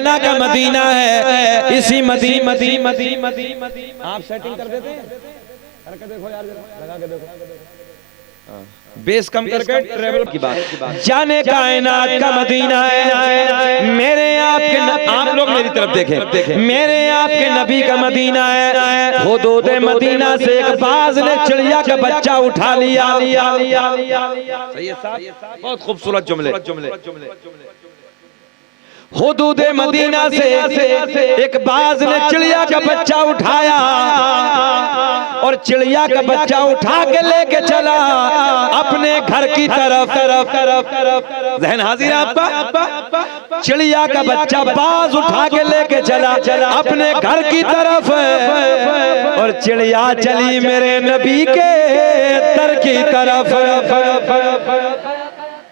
आना का मदीना है, इसी मदी आप सेटिंग कर देते हैं, करके देखो यार, लगा के देखो, बेस कम करके ट्रेवल की बात। जाने कायनात का मदीना है, मेरे आपके आप लोग मेरी तरफ देखें, मेरे आपके नबी का मदीना है। हुदूद मदीना से एक बाज ने चिड़िया का बच्चा उठा लिया। सही है साहब, बहुत खूबसूरत जुमले। हुदूद मदीना से एक बाज ने चिड़िया का बच्चा उठाया और चिड़िया का बच्चा उठा के लेके चला अपने घर की तरफ। ज़हन हाजिर है आपका? चिड़िया का बच्चा बाज उठा के लेके चला अपने घर की तरफ और चिड़िया चली मेरे नबी के दर की तरफ।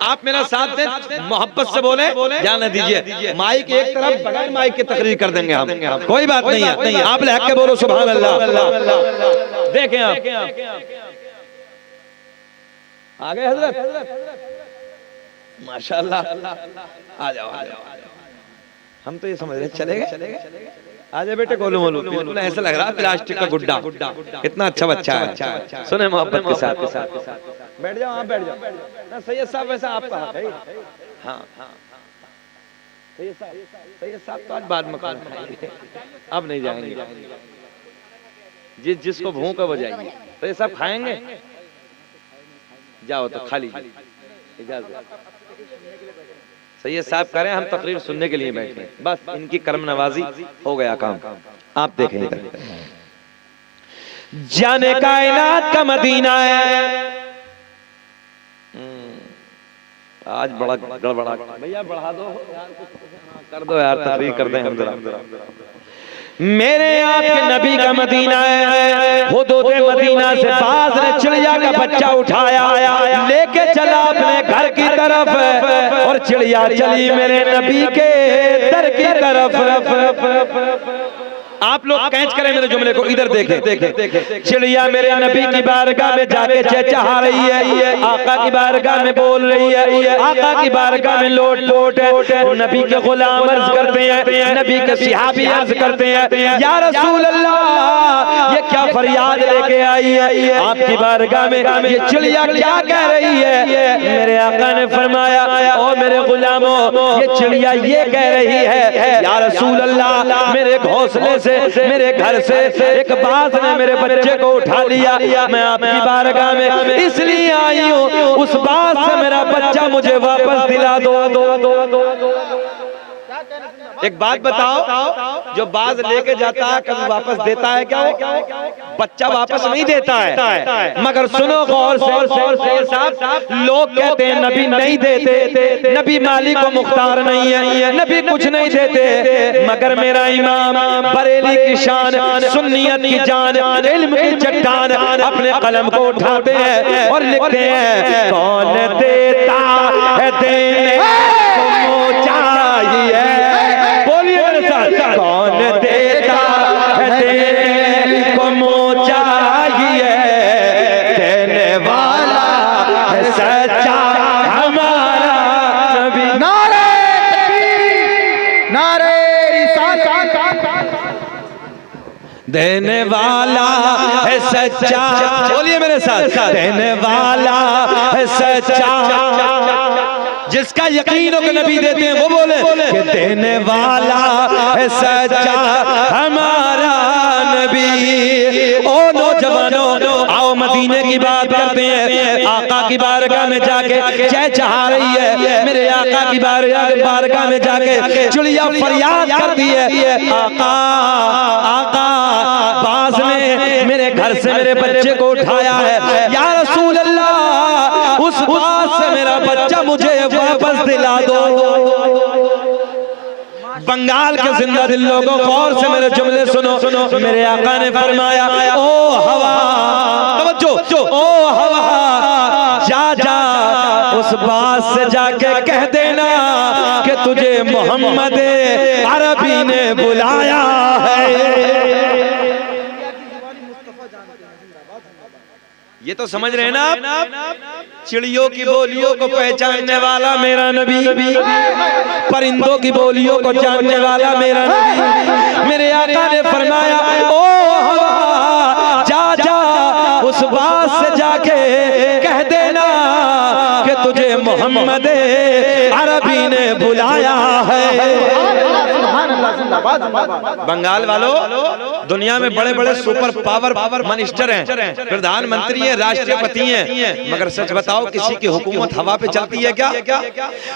आप मेरा साथ दें, मोहब्बत से बोले, जाने दीजिए माइक एक तरफ, बगैर माइक के तकरीर कर देंगे हम, कोई बात नहीं है। आप लहक के बोलो सुभान अल्लाह। देखें आप आगे हजरत, माशाअल्लाह, आ जाओ। हम तो ये समझ रहे चलेगा। आजा बेटे, गोलू मोलू, बिल्कुल ऐसा लग रहा प्लास्टिक का गुड्डा, इतना अच्छा बच्चा है। सुने मोहब्बत के साथ बैठ जाओ, आप बैठ जाओ ना। सैयद साहब वैसा आपका हक है। हाँ, सैयद साहब तो आज बाद में खाएंगे, अब नहीं जाएंगे। जिसको भूख है वो जाएंगे। सैयद साहब खाएंगे, जाओ तो खा लीजिए, इजाजत। सैयद साहब करें, हम तकरीर सुनने के लिए बैठे, बस इनकी कर्म नवाजी हो गया काम। आप देखें इधर, जाने कायनात का मदीना है। आज बड़ा गड़बड़ा, भैया बढ़ा दो, कर दो यार, तकरीर कर दें हम जरा। मेरे आपके नबी का मदीना है। हुदूद मदीना से बाज ने चिड़िया का बच्चा उठाया, लेके चला अपने घर की तरफ और चिड़िया चली मेरे नबी के दर की तरफ। आप लोग कैच करें मेरे जुमले को, इधर देखें। चिड़िया मेरे नबी की बारगाह में जाके चहचहा रही है, आका की बारगाह में बोल रही है, आका की बारगाह में लोट है। नबी के गुलाम अर्ज करते हैं, नबी के सहाबी अर्ज करते हैं, या रसूल अल्लाह, ये क्या फरियाद लेके आई है आपकी बारगाह में, ये चिड़िया क्या कह रही है? मेरे आका ने फरमाया, ओ मेरे गुलामों, ये चिड़िया ये कह रही है, या रसूल अल्लाह, मेरे घोंसले से, मेरे घर से एक बाज ने मेरे बच्चे को उठा लिया, मैं आपकी बारगाह में इसलिए आई हूँ, उस बाज से मेरा बच्चा मुझे वापस दिला दो। एक बात बताओ, जो बाज लेके जाता है कभी वापस देता है क्या? बच्चा वापस नहीं देता है। मगर सुनो गौर से साहब, लोग कहते हैं नबी नहीं देते, नबी मालिक को मुख्तार नहीं है, नबी कुछ नहीं देते। मगर मेरा इमाम बरेली की शान, सुन्नियत की जान, इल्म की चट्टान अपने कलम को उठाते हैं और लिखते हैं, कौन देता है देने को चाहिए। बोलिए मेरे साथ, कौन देता है देने को चाहिए, देने वाला है सच्चा हमारा नबी। नारे तकबीर, नारे रिसालत, देने वाला है सच्चा। बोलिए मेरे साथ, देने वाला है सच्चा। जिसका यकीन हो कि नबी देते हैं वो बोले कि देने वाला है सच्चा हमारा नबी। ओ नौजवानों, आओ मदीने की बात करते हैं। आका की बारगाह में जाके चहचहा रही है, मेरे आका की बारगाह में जाके चिड़िया फरियाद करती है, आका आका, बाज ने मेरे घर से मेरे बच्चे को उठाया है, या रसूल अल्लाह, उस बाज से मेरा बच्चा मुझे वापस दिला दो। बंगाल के जिंदा दिल लोगों, गौर से मेरे जुमले सुनो। मेरे आका ने फरमाया, ओ हवा, तवज्जो, ओ हवा, जा उस बात से जाके कह देना कि तुझे मोहम्मद अरबी ने बुलाया है। ये तो समझ रहे हैं ना आप? चिड़ियों की बोलियों को पहचानने वाला मेरा नबी, परिंदों की बोलियों को जानने वाला मेरा नबी। मेरे आका ने फरमाया ओ हवा जा जा उस बात से जाके कह देना कि तुझे मोहम्मद अरबी ने बुलाया है। बंगाल वालों, दुनिया में बड़े बड़े सुपर पावर मिनिस्टर हैं, प्रधानमंत्री हैं, राष्ट्रपति हैं, मगर सच बताओ किसी की हुकूमत हवा पे चलती है क्या?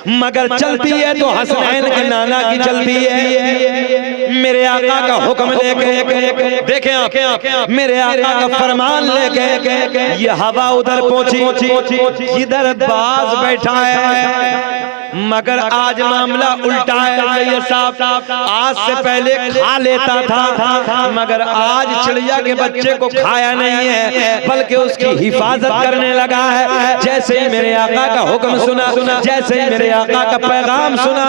मगर चलती है तो हसनैन के नाना की चलती है। मेरे आका का हुक्म लेके देखें आप, मेरे आका का फरमान लेके ये हवा उधर पहुंची, इधर बाज बैठा है। मगर आज मामला उल्टा है। ये साहब आज से पहले खा लेता था, मगर आज चिड़िया के बच्चे को खाया नहीं है, बल्कि उसकी हिफाजत करने लगा है। जैसे ही मेरे आका का हुक्म सुना, जैसे ही मेरे आका का पैगाम सुना,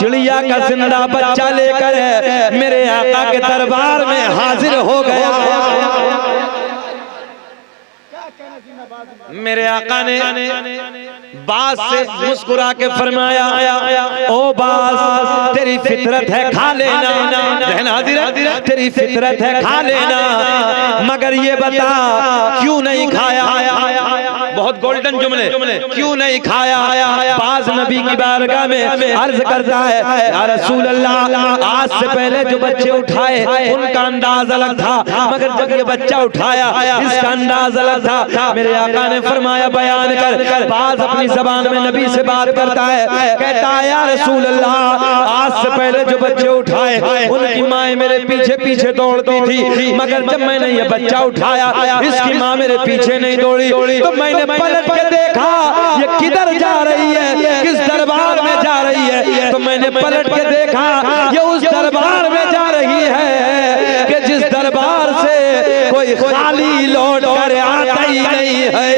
चिड़िया का जिंदा बच्चा लेकर मेरे आका के दरबार में हाजिर हो गया। मेरे आका ने बाज से मुस्कुरा के फरमाया ओ बाज तेरी फितरत है खा लेना, रहन हाजिर तेरी फितरत है खा लेना, मगर ये बता क्यों नहीं खाया? बहुत गोल्डन जुमले, क्यों नहीं खाया? बाज नबी की बारगाह में अर्ज करता है या रसूल अल्लाह, आज से पहले जो बच्चे उठाए उनका अंदाज अलग था, मगर जब ये बच्चा उठाया इसका अंदाज अलग था। मेरे आका ने फरमाया बयान कर। बाज अपनी जबान में नबी से बात करता है, कहता है या रसूल अल्लाह, आज से पहले जो बच्चे उठाए उनकी माँ मेरे पीछे पीछे दौड़ती थी, मगर जब मैंने ये बच्चा उठाया इसकी माँ मेरे पीछे नहीं दौड़ी, तो मैंने पलट के देखा ये किधर जा रही है, किस दरबार में जा रही है। तो मैंने पलट के देखा ये उस दरबार में जा रही है कि जिस दरबार से कोई खाली लौट कर आता ही नहीं है।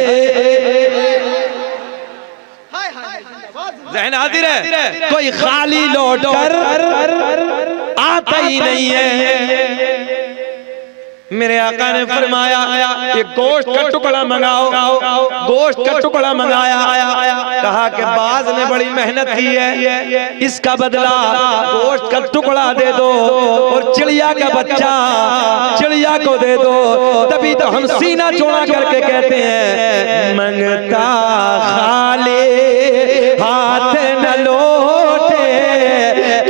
ज़हन हाजिर है, कोई खाली लौट कर आता ही नहीं है। मेरे आका ने फरमाया ये गोश्त का टुकड़ा मंगाओ, गोश्त का टुकड़ा मंगाया। कहा कि बाज ने बड़ी मेहनत की है, इसका बदला गोश्त का टुकड़ा दे दो और चिड़िया का बच्चा चिड़िया को दे दो। तभी तो हम सीना चौड़ा करके कहते हैं मंगता खाली हाथ न लौटे,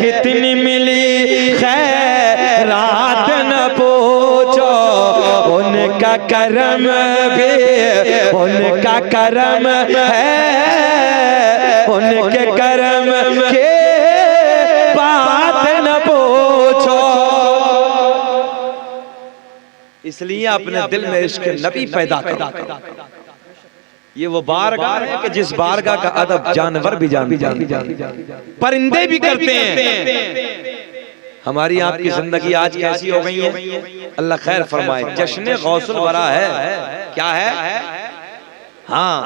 कितनी मिली खैरात न पूछो, उनका करम भी उनका करम है, उनके करम के बात न पूछो। इसलिए अपने दिल में इश्क नबी पैदा करो। ये वो बारगाह है कि जिस बारगाह का अदब जानवर भी जानते हैं, परिंदे भी करते हैं। हमारी आपकी जिंदगी आज कैसी हो गई है? अल्लाह खैर फरमाए। जश्न गौसुल वरा है, क्या है? हाँ,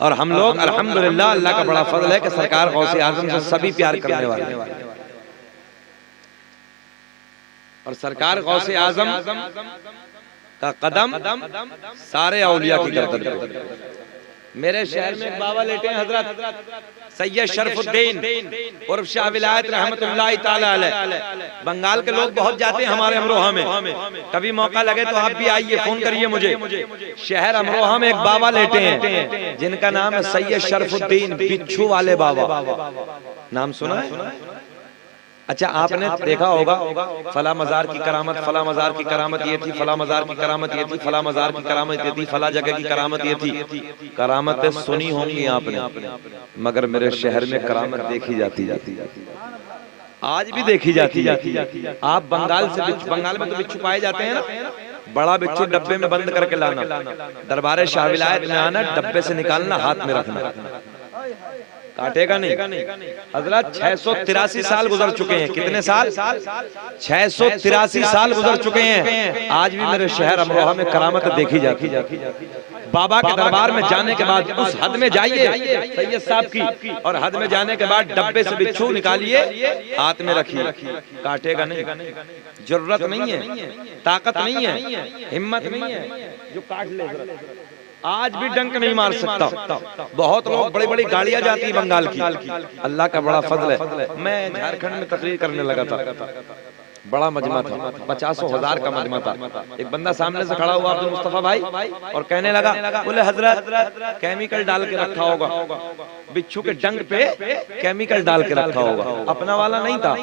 और हम लोग अल्हम्दुलिल्लाह अल्लाह का बड़ा फजल है कि सरकार गौसे आजम से सभी प्यार करने वाले हैं। और सरकार गौसे आजम का कदम सारे औलिया की गर्दन पे। मेरे शहर में एक बाबा लेटे हैं, हजरत सैयद शरफुद्दीन उर्फ शाह विलायत रहमतुल्लाह ताला अलैह। बंगाल के लोग बहुत जाते हैं हमारे अमरोहा में, कभी मौका लगे तो आप भी आइए, फोन करिए मुझे। शहर अमरोहा में एक बाबा लेटे हैं जिनका नाम है सैयद शरफुद्दीन बिच्छू वाले बाबा। नाम सुना है? अच्छा, आपने देखा होगा फला मजार की करामत, फला मजार की करामत ये थी, फला मजार की करामत ये थी, फला मजार की करामत ये थी, फला जगह की करामत ये थी। करामतें सुनी होंगी आपने, मगर मेरे शहर में करामत देखी जाती आज भी देखी जाती। आप बंगाल में तो बिच्छू पाए जाते हैं ना, बड़ा बिच्छू डब्बे में बंद करके लाना, दरबार शाह विलायत में आना, डब्बे से निकालना, हाथ में रखना, काटेगा नहीं। हजरत 683 साल गुजर चुके हैं। कितने साल? 683 साल गुजर चुके हैं। आज भी मेरे शहर अमरोहा में करामत देखी जाती। बाबा के दरबार में जाने के बाद उस हद में जाइए सैयद साहब की, और हद में जाने के बाद डब्बे से बिच्छू निकालिए, हाथ में रखिए, काटेगा नहीं। जरूरत नहीं है, ताकत नहीं है, हिम्मत नहीं है जो काट ले। आज भी डंक नहीं मार सकता। बहुत लोग बड़ी बड़ी गाड़ियां जाती बंगाल की। अल्लाह का बड़ा फजल है, मैं झारखंड में तकरीर करने लगा था, बड़ा मजमा था, 50,000 का मजमा था। एक बंदा सामने से खड़ा हुआ अब्दुल मुस्तफा भाई और कहने लगा, बोले हजरत केमिकल डाल के रखा होगा, बिच्छू के डंक पे केमिकल डाल के रखा होगा। अपना वाला नहीं था,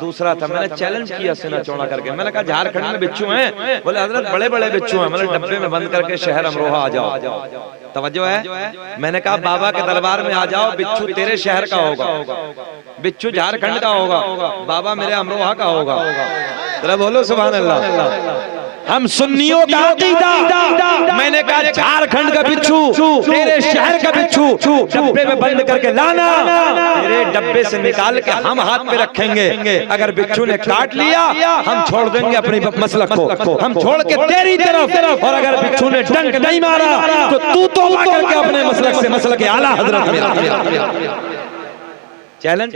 दूसरा था। मैंने चैलेंज किया सीना चौड़ा करके, मैंने कहा झारखंड में बिच्छू हैं? बोले हजरत बड़े बड़े बिच्छू हैं, मतलब डब्बे में बंद करके शहर अमरोहा आ जाओ। तवज्जो है? मैंने कहा बाबा के दरबार में आ जाओ, बिच्छू तेरे शहर का होगा, बिच्छू झारखंड का होगा, बाबा मेरे अमरोहा का होगा। जरा बोलो सुभान अल्लाह। हम सुन्नियों का अकीदा, मैंने कहा झारखंड का बिच्छू तेरे शहर का बिच्छू डब्बे में बंद करके लाना, तेरे डब्बे से निकाल के हम हाथ में रखेंगे। अगर बिच्छू ने काट लिया हम छोड़ देंगे अपनी मसलक को, हम छोड़ के तेरी तरफ। और अगर बिच्छू ने डंक नहीं मारा तो तू तौबा करके अपने मसलक से मसलक आला हजरत में चैलेंज।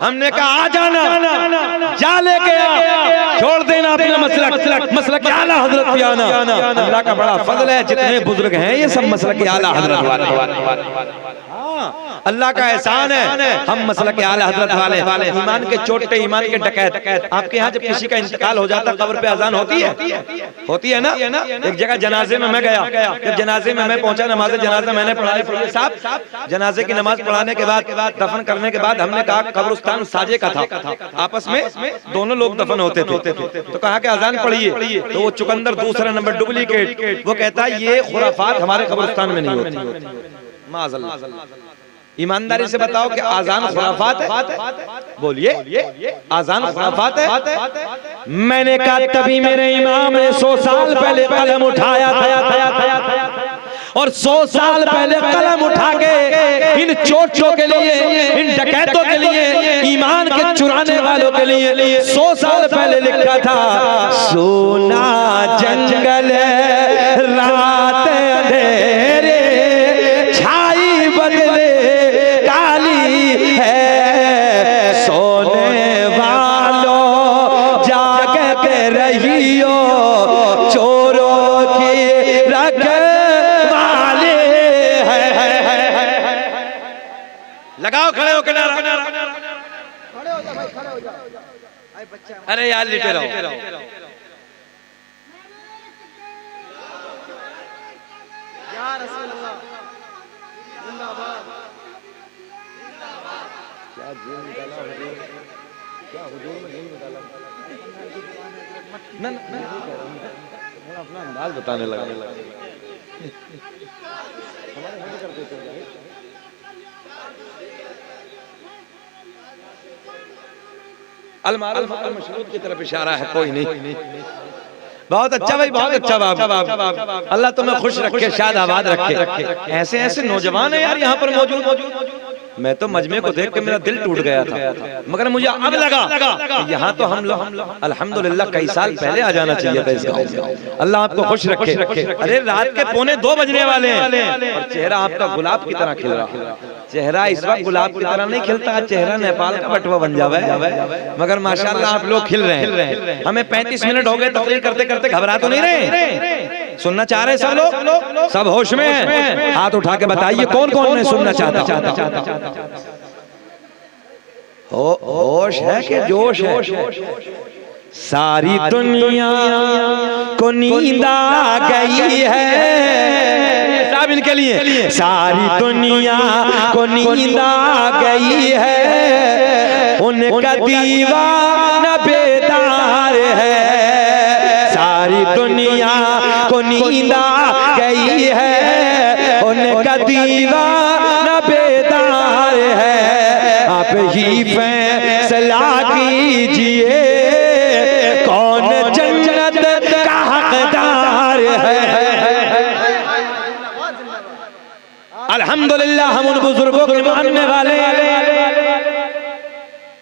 हमने कहा आ जाना, जा लेके आ, छोड़ देना अपना मसलक आला हजरत पे आना। अल्लाह का बड़ा फजल है, जितने बुजुर्ग हैं ये सब मसलक आला हजरत वाले। अल्लाह का एहसान है, हम मसलक आला हजरत वाले, ईमान के चोटे, ईमान के डकैत। आपके यहाँ जब किसी का इंतकाल हो जाता कब्र पे अजान होती है ना? एक जगह जनाजे में मैं गया, जब जनाजे में मैं पहुंचा, नमाज जनाजा मैंने पढ़ाई साहब। जनाजे की नमाज पढ़ाने के बाद, दफन करने के बाद हमने कहा कब्रिस्तान साजे का था, आपस में दोनों लोग दफन होते थे, तो कहा कि अजान पढ़िए। तो वो चुकंदर दूसरा नंबर डुप्लीकेट, वो कहता है ये खुराफात हमारे कब्रिस्तान में नहीं होती। माज़अल्लाह, ईमानदारी से बताओ कि आजान खुराफात है? बोलिए आजान खुराफात है? मैंने कहा तभी मेरे इमाम ने 100 साल पहले कलम उठाया था, और 100 साल पहले कलम उठा के इन चोरों के लिए, इन डकैतों के लिए, ईमान के चुराने वालों के लिए 100 साल पहले लिखा था, सोना जंगल रात अंधेरे छाई बदले काली है, सोने वालों जाग के रहियो, चोरों की रखवाले है। लगाओ खड़े हो किनारा, खड़े हो जा भाई, खड़े हो जा। अरे यार लेटे रहो। या रसूल अल्लाह जिंदाबाद। क्या जेल निकाला हुजूर, क्या हुजूर में जेल निकाला? मैं अपना अंदाज बताने लगा। अलमारूफ अल मशरूत की तरफ इशारा है, कोई नहीं। बहुत अच्छा भाई, बहुत अच्छा बाप, अल्लाह तुम्हें खुश रखे, शाद आबाद रखे। ऐसे ऐसे नौजवान है यार यहाँ पर मौजूद। मैं तो मजमे को देख के मेरा दिल टूट गया था, मगर मुझे अब लगा यहाँ तो हम लोग अल्हम्दुलिल्लाह कई साल पहले आ जाना चाहिए था इस गाँव में। अल्लाह आपको खुश रखे। अरे रात के 2:45 बजने वाले हैं और चेहरा आपका गुलाब की तरह खिल रहा। चेहरा इस वक्त गुलाब की तरह नहीं खिलता, चेहरा नेपाल का बटवा बन जावे, मगर माशाल्लाह आप लोग खिल रहे हैं। हमें 35 मिनट हो गए तकरीर करते करते, घबरा तो नहीं रहे? सुनना चाह रहे सब लोग? सब होश में हैं? हाथ उठा के बताइए कौन कौन ने सुनना चाहता? होश है कि जोश है? सारी दुनिया को नींद आ गई है, सब इनके लिए। सारी दुनिया को नींद आ गई है, उनका दीवाना बेदार है। सारी दुनिया को नींद आ गई है, उनका दीवाना बेदार है। आप ही फैसला कीजिए कौन जन्नत का हकदार है। अल्हम्दुलिल्लाह हम उन बुजुर्गों के मानने वाले,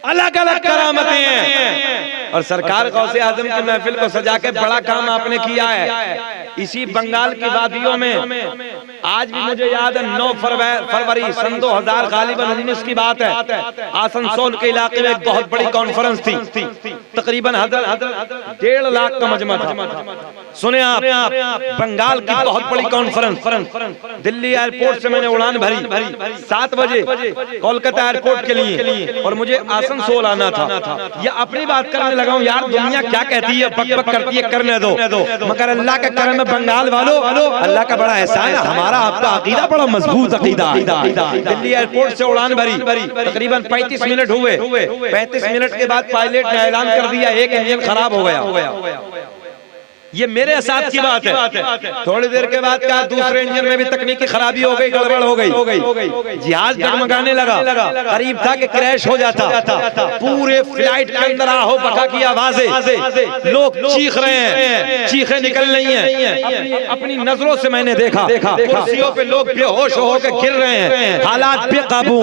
अलग अलग करामतें हैं। और सरकार गौसे आजम की महफिल को सजा के बड़ा काम आपने किया है इसी बंगाल की वादियों में। आज भी मुझे याद है 9 फरवरी सन 2000 गालिबन 19 की बात है, आसनसोल के इलाके में एक बहुत बड़ी कॉन्फ्रेंस थी, तकरीबन 1.5 लाख का मजमा था। सुने आप, बंगाल की बहुत बड़ी कॉन्फ्रेंस, दिल्ली एयरपोर्ट से मैंने उड़ान भरी 7 बजे कोलकाता एयरपोर्ट के लिए, और मुझे आसनसोल आना था। ये अपनी बात करने लगा हूँ, यार दुनिया क्या कहती है, बक बक करती है, करने दो, मगर अल्लाह का करम है बंगाल वालों, अल्लाह का बड़ा एहसान है, हमारा आपका अकीदा बड़ा मजबूत अकीदा है। दिल्ली एयरपोर्ट से उड़ान भरी, तकरीबन 35 मिनट हुए। 35 मिनट के बाद पायलट ने ऐलान कर दिया एक इंजन खराब हो गया। ये मेरे साथ की बात है। थोड़ी देर के बाद कहा दूसरे इंजन में भी तकनीकी खराबी हो गई, गड़बड़ हो गई, जहाज डगमगाने लगा, करीब था कि क्रैश हो जाता। पूरे फ्लाइट के अंदर आहो बका की आवाजें, लोग चीख रहे हैं, चीखें निकल रही हैं। अपनी नजरों से मैंने देखा कुर्सियों पे लोग बेहोश होकर गिर रहे हैं, हालात बेकाबू।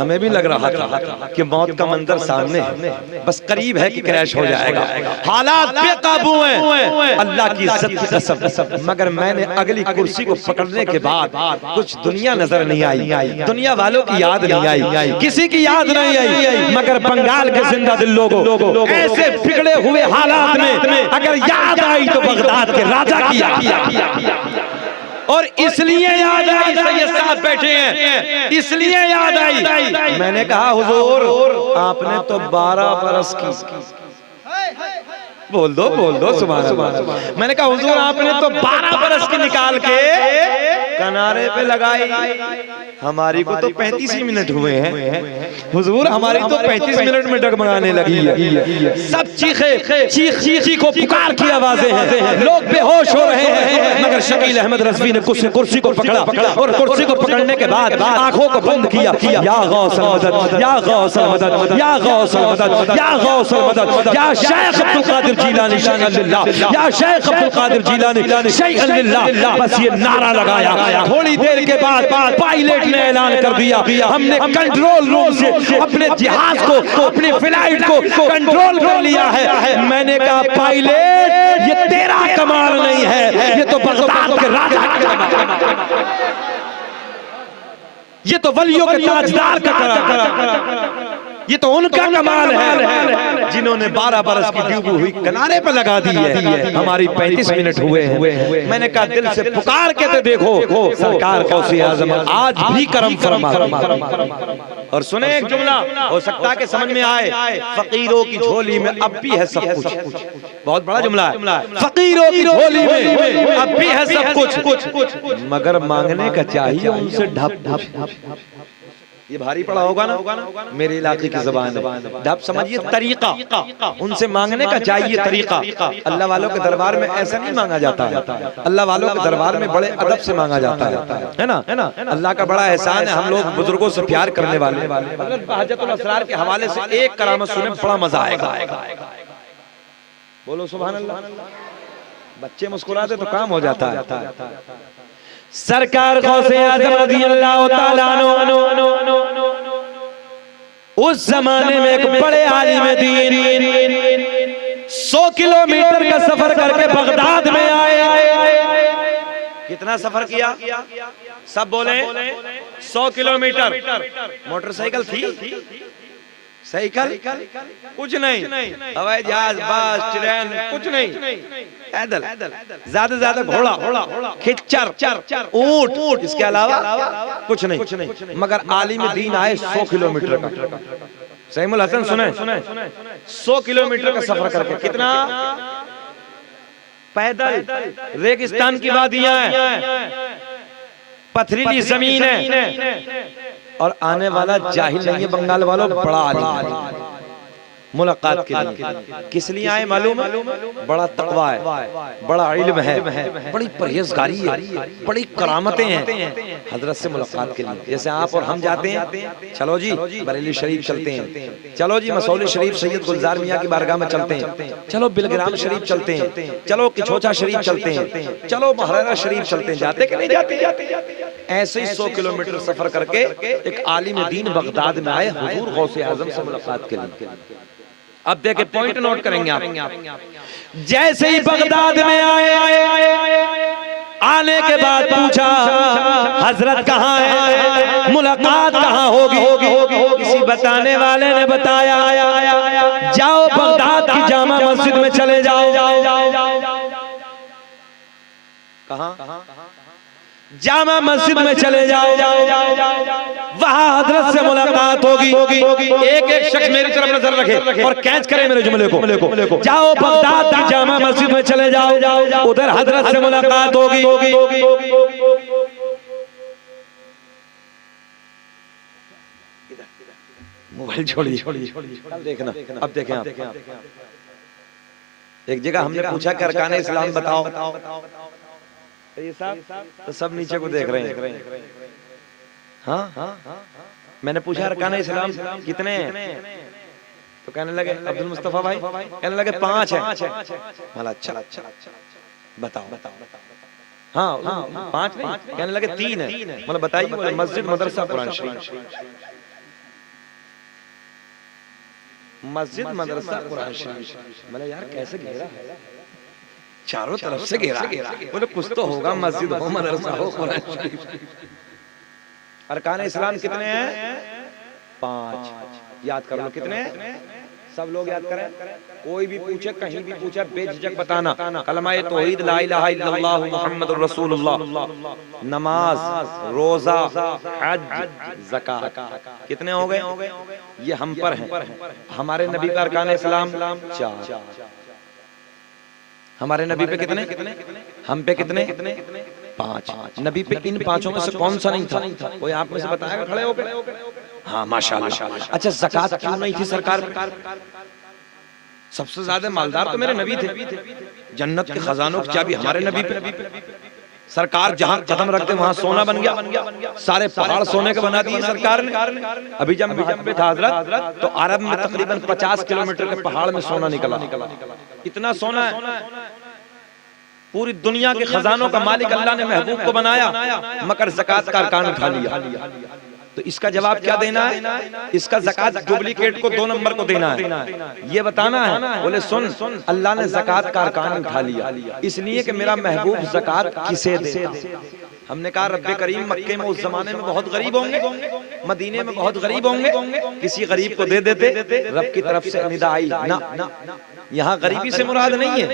हमें भी लग रहा था कि मौत का मंजर सामने है, बस करीब है कि क्रैश हो जाएगा, हालात बेकाबू हैं। अल्लाह की इज्जत की कसम, मगर मैंने अगली कुर्सी को पकड़ने के बाद कुछ दुनिया नजर नहीं आई, दुनिया वालों की याद नहीं आई, किसी की याद नहीं आई, मगर बंगाल के जिंदा दिल लोगों ऐसे बिगड़े हुए हालात में अगर याद आई तो बगदाद के राजा की याद, और इसलिए याद आई, सैयद साहब बैठे हैं इसलिए याद आई। मैंने कहा हुजूर आपने तो 12 बरस की, बोल दो सुभान अल्लाह। मैंने कहा हुजूर आपने तो 12 बरस की निकाल के किनारे पे लगाई, हमारी को तो 35 ही मिनट हुए हैं हुजूर, हमारी तो 35 मिनट में डगमगाने लगी है। सब चीख को पुकार की आवाजें हैं, लोग बेहोश हो रहे हैं, मगर शकील अहमद रज़वी ने कुर्सी को पकड़ा, और कुर्सी को पकड़ने के बाद आंखों को बंद किया, या गौसल मदद, या गौसल मदद, या गौसल मदद, या गौसल मदद, या शेख अब्दुल कादिर जीलानी शैअन लिल्लाह, या शेख अब्दुल कादिर जीलानी शैअन लिल्लाह, बस ये नारा लगाया। थोड़ी देर के बाद पायलट ने ऐलान कर दिया, हमने कंट्रोल रूम से अपने जहाज को, अपनी फ्लाइट को कंट्रोल कर लिया है। मैंने कहा पायलट ये तेरा कमाल नहीं है, ये तो बगदाद के राजा का कमाल, ये तो वलियों के ताजदार का कमाल, ये तो उनका कमाल है जिन्होंने 12 बरस की डूबी हुई किनारे पे लगा दी है, हमारी 35 मिनट हुए हैं। मैंने कहा दिल से पुकार के तो देखो सरकार गौसे आज़म आज भी करम फरमा। और सुने एक जुमला, हो सकता है कि समझ में आए, फकीरों की झोली में अब भी है सब कुछ, बहुत बड़ा जुमला है, फकीरों की झोली में अब भी है सब कुछ, मगर मांगने का चाहिए उनसे ढप। ये भारी पड़ा होगा ना, मेरे इलाके की ज़बान है, ढप समझिए तरीका, उनसे मांगने का चाहिए तरीका। अल्लाह वालों के दरबार में ऐसा नहीं मांगा जाता है, अल्लाह वालों के दरबार में बड़े अदब से मांगा जाता है ना। अल्लाह का बड़ा एहसान है, हम लोग बुजुर्गों से प्यार करने वाले। बहजतुल असरार के हवाले से एक करामत सुने, बड़ा मजा आएगा, बोलो सुभान अल्लाह। बच्चे मुस्कुराते तो काम हो जाता है। सरकार गौसे आज़म रज़ियल्लाहु ताला अन्हु उस जमाने में एक बड़े आलिम दीन 100 किलोमीटर का सफर करके बगदाद में आए। कितना सफर किया? सब बोले 100 किलोमीटर। मोटरसाइकिल थी? साइकिल कुछ नहीं, हवाई जहाज, बस, ट्रेन कुछ नहीं, पैदल, ज्यादा ज्यादा घोड़ा, खच्चर, ऊंट, इसके अलावा कुछ नहीं। मगर आलिम दीन आए 100 किलोमीटर का। सैमुल हसन सुने 100 किलोमीटर का सफर करके, कितना पैदल, रेगिस्तान की वादियां हैं, पथरीली जमीन है, और आने वाला जाहिल नहीं है बंगाल वालों, बड़ा आलिम मुलाकात के लिए। किस लिए आए मालूम है? बड़ा तकवा है, बड़ा इल्म है, बड़ी परहेजगारी है, बड़ी करामतें हैं हजरत से मुलाकात के लिए। जैसे आप और हम जाते हैं, चलो जी बरेली शरीफ चलते हैं, चलो जी मसौली शरीफ सैयद गुलजार मियाँ की बारगाह में चलते हैं, चलो बिलग्राम शरीफ चलते हैं, चलो किछोचा शरीफ चलते हैं, चलो महरारा शरीफ चलते हैं, जाते कि नहीं जाते? ऐसे ही 100 किलोमीटर सफर करके एक आलिम दीन बगदाद में आए हुजूर गौसे आज़म से मुलाकात के लिए। अब देखे पॉइंट नोट करेंगे आप। जैसे ही बगदाद में आए, आने के बाद पूछा हजरत कहाँ है, मुलाकात कहाँ होगी? किसी बताने वाले ने बताया जाओ बगदाद की जामा मस्जिद में चले जाओ। कहाँ? जामा मस्जिद में चले जाओ, वहां हजरत से मुलाकात होगी। एक एक शख्स मेरी तरफ नजर रखे और कैच करे मेरे जुमले को। जाओ बगदाद की जामा मस्जिद में चले जाओ, उधर हजरत से मुलाकात होगी। मोबाइल छोड़िए, अब देखना, अब देखें आप। एक जगह हमने पूछा कि अरकान इस्लाम बताओ, ये तो सब नीचे को देख रहे हैं। हाँ, मैंने पूछा अरकान इस्लाम कितने हैं, तो कहने लगे अब्दुल मुस्तफा भाई, कहने लगे 5 हैं। मला अच्छा, बताओ। हाँ 5 नहीं, कहने लगे 3 है। मतलब बताइए, बोले मस्जिद, मदरसा, कुरान शरीफ। मस्जिद, मदरसा, कुरान शरीफ। मतलब यार कैसे घेरा है, चारों तरफ से घेरा। बोले कुछ तो होगा, मस्जिद हो, मदरसा हो, कुरान शरीफ। अरकान इस्लाम कितने हैं? 5। याद कर लो कितने हैं, सब लोग याद करें। कोई भी पूछे, कहीं भी पूछे, बेझिझक बताना। कलमा तौहीद, ला इलाहा इल्लल्लाह मुहम्मदुर रसूलुल्लाह, नमाज, रोजा, हज, ज़कात। कितने हो गए? ये हम पर हैं। हमारे नबी का अरकान इस्लाम 4। हमारे नबी पे कितने? हम पे कितने? 5। नबी पे इन 5 में से कौन सा नहीं था? कोई आप में से बताएगा खड़े होकर? हाँ माशाल्लाह। अच्छा, ज़कात क्यों नहीं थी सरकार पे? सबसे ज्यादा मालदार तो मेरे नबी थे। जन्नत के खजानों की चाबी हमारे नबी पे। सरकार जहां कदम रखते वहां सोना बन गया। सारे पहाड़ सोने के बना दिए सरकार ने। अभी जब पे था हजरत, तो अरब में तकरीबन 50 किलोमीटर के पहाड़ में सोना निकला। इतना सोना है, पूरी दुनिया के खजानों का मालिक अल्लाह ने महबूब को बनाया, मगर ज़कात का अरकान उठा लिया। तो इसका जवाब क्या देना है? इसका ज़कात डुप्लीकेट को 2 नंबर को देना है, ये बताना है। बोले सुन, अल्लाह ने ज़कात का अरकान उठा लिया इसलिए कि मेरा महबूब ज़कात किसे देता। हमने कहा रब्बे करीम, मक्के में उस जमाने में बहुत गरीब होंगे, मदीने में बहुत गरीब होंगे, किसी गरीब को दे देते। रब की तरफ से निदा आई, ना, यहाँ गरीबी से मुराद नहीं है,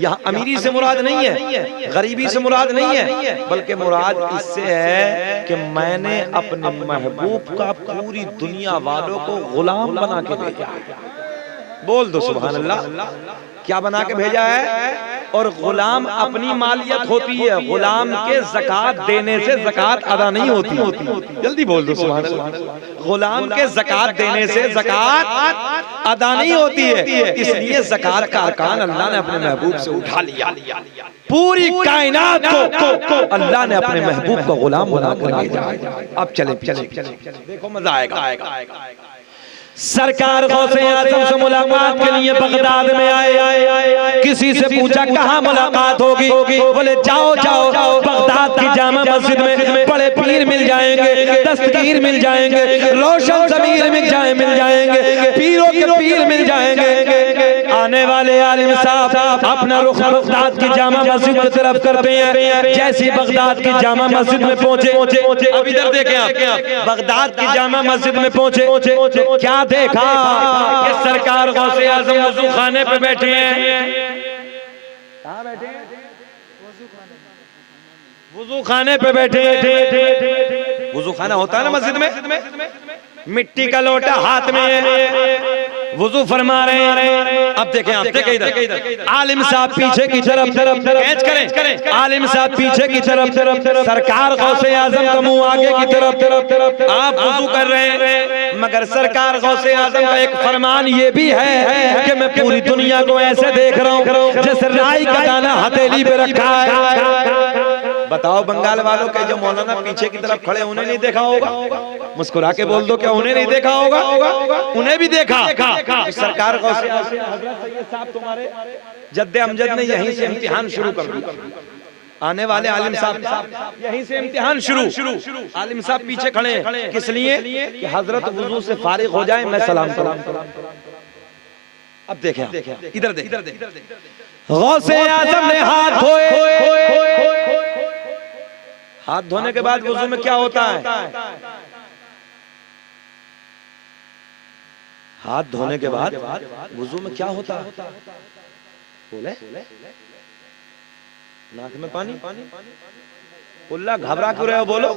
यहाँ अमीरी से मुराद नहीं है, गरीबी से मुराद नहीं है, बल्कि मुराद इससे है कि मैंने अपने महबूब का पूरी दुनिया वालों को गुलाम बना के भेजा। बोल दो सुभान अल्लाह। क्या बना के भेजा है? और गुलाम अपनी मालियत होती है, गुलाम के ज़कात देने से ज़कात अदा नहीं होती। जल्दी बोल दो सुभान अल्लाह। गुलाम के ज़कात देने से ज़कात अदा नहीं होती है, इसलिए ज़कात का अरकान अल्लाह ने अपने महबूब से उठा लिया। पूरी कायनात को अल्लाह ने अपने महबूब का गुलाम बनाकर भेजा। अब चले, देखो मजा आएगा। सरकार गौसे आज़म से मुलाकात के लिए बगदाद में आए। किसी से पूछा कहाँ मुलाकात होगी? बोले जाओ बगदाद की जामा मस्जिद में बड़े पीर मिल जाएंगे, दस्तगीर मिल जाएंगे, रोशन ज़मीर मिल जाएंगे, पीरों के पीर मिल जाएंगे। आने वाले आलिम साहब अपना रुख बगदाद की जामा मस्जिद की तरफ करते हैं। जैसे बगदाद की जामा मस्जिद में पहुंचे, अब इधर देखें आप, बगदाद की जामा मस्जिद में पहुंचे, क्या देखा कि सरकार गौसे आज़म वज़ू खाने पे बैठे हैं। कहाँ बैठे हैं? वज़ू खाने पे बैठे हैं। वज़ू खाना होता है ना मस्जिद में, मिट्टी का लोटा हाथ में, वज़ू फरमा रहे हैं। अब देखें आप, देखें इधर, आलिम साहब पीछे की तरफ कैच करें, आलिम साहब पीछे की तरफ, सरकार गौसे आज़म का मुंह आगे की तरफ, आप वज़ू कर रहे हैं। मगर सरकार गौसे आज़म का एक फरमान ये भी है कि मैं पूरी दुनिया को ऐसे देख रहा हूँ जैसे राई का दाना हथेली पे रखा है। बताओ बंगाल वालों के जो मौलाना पीछे की तरफ खड़े, उन्हें नहीं देखा होगा? मुस्कुरा के बोल दो, क्या उन्हें नहीं देखा होगा? उन्हें भी देखा। सरकार गौसे आज़म हज़रत सैयद साहब तुम्हारे जद्दे अमजद ने यहीं से इम्तिहान शुरू कर दिया। आने वाले आलिम साहब यहीं से इम्तिहान शुरू। आलिम साहब पीछे खड़े, किस लिए? कि हजरत वुजू से फारिग हो जाए, मैं सलाम करूं। अब देखें, इधर देखें, गौसे आज़म ने हाथ धोए। हाथ धोने के बाद वुजू में क्या होता है? हाथ धोने के बाद वुजू में क्या होता है? बोले नाक में पानी, कुल्ला घबरा क्यों रहे हो, बोलो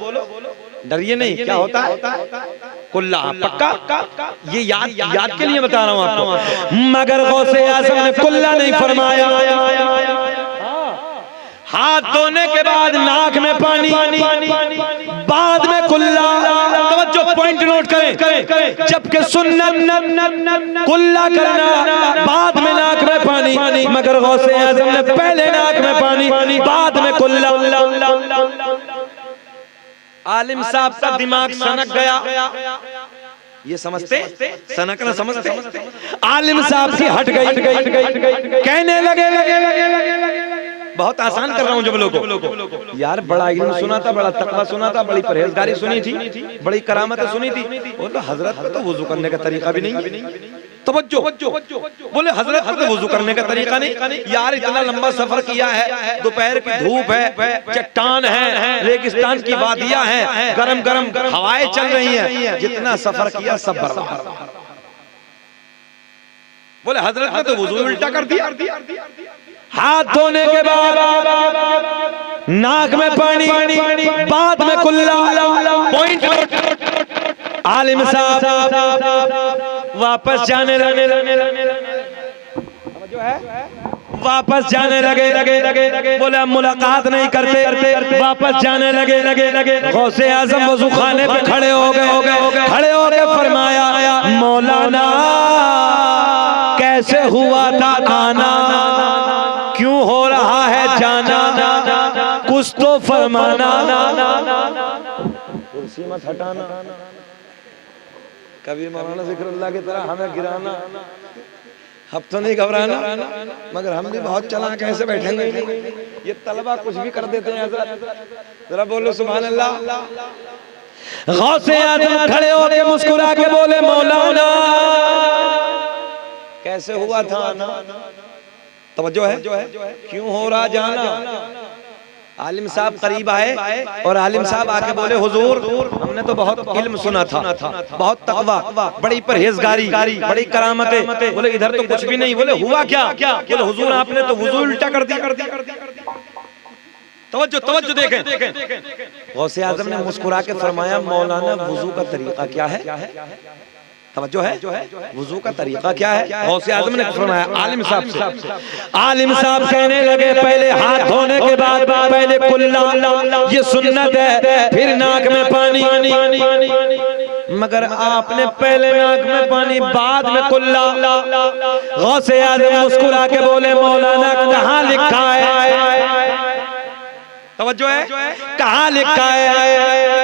डरिए नहीं, क्या होता है कुल्ला, पक्का ये याद के लिए बता रहा हूं आपको। मगर गौसे आज़म ने कुल्ला नहीं फरमाया, हाथ धोने के बाद नाक में पानी, बाद में कुल्ला। तवज्जो, पॉइंट नोट करें, जबकि सुन्नत कुल्ला करना, बाद में नाक में पानी, मगर गौसे आज़म ने पहले नाक में पानी, बाद में कुल्ला। आलिम साहब का दिमाग सनक गया, ये समझते सनक ना समझते, आलिम साहब की हट गई, कहने लगे बहुत आसान कर रहा हूं जब लोगों यार, बड़ा इल्म सुना था, बड़ा तकवा सुना था, बड़ी परहेजगारी सुनी थी, बड़ी करामतें सुनी थी, बोले हजरत को तो वुजू करने का तरीका भी नहीं। तवज्जो, बोले हजरत को तो वुजू करने का तरीका नहीं। यार इतना लंबा सफर किया है, दोपहर की धूप है, चट्टान है, रेगिस्तान की वादियां हैं, गरम गरम हवाएं चल रही हैं, जितना सफर किया सब बर्बाद। बोले हजरत ने तो वुजू उल्टा कर दिया। हाथ धोने के बाद नाक में पानी, बाद में कुल्ला। पॉइंट, आलिम साहब वापस जाने लगे, वापस जाने लगे, बोले हम मुलाकात नहीं करते, वापस जाने लगे। गौसे आज़म वज़ू खाने पे खड़े हो गए, फरमाया मौलाना कैसे हुआ था आना, क्यों हो रहा है जाना, कुछ तो फरमाना। कुर्सी मत हटाना, कभी मौलाना ज़िक्रुल्लाह की तरह हमें गिराना, अब तो नहीं घबराना, मगर हम भी बहुत चालाक ऐसे बैठेंगे। ये तलबा कुछ भी कर देते हैं, जरा बोलो सुभान अल्लाह। गौसे आज़म खड़े होके मुस्कुरा के बोले मौलाना कैसे हुआ था आना, तवज्जो है, क्यों हो रहा जाना। आलिम साहब करीब आए और आलिम साहब आके बोले हुजूर हमने तो बहुत इल्म सुना था, बहुत तकवा, बड़ी परहेजगारी, बड़ी करामतें। बोले इधर तो कुछ भी नहीं। बोले हुआ क्या? बोले हुजूर आपने तो वुजू उल्टा कर दिया। तवज्जो देखें, गौसे आज़म ने मुस्कुरा के फरमाया मौलाना वुजू का तरीका क्या है? तवज्जो है, वुजू का तरीका क्या है? गौसे आज़म ने फरमाया आलिम साहब से। आलिम साहब कहने लगे पहले हाथ धोने के बाद पहले कुल्ला, ये सुन्नत है, फिर नाक में पानी, मगर आपने पहले नाक में पानी बाद में कुल्ला। गौसे आज़म मुस्कुरा के बोले मौलाना कहाँ लिखा है? तवज्जो है, कहाँ लिखा है?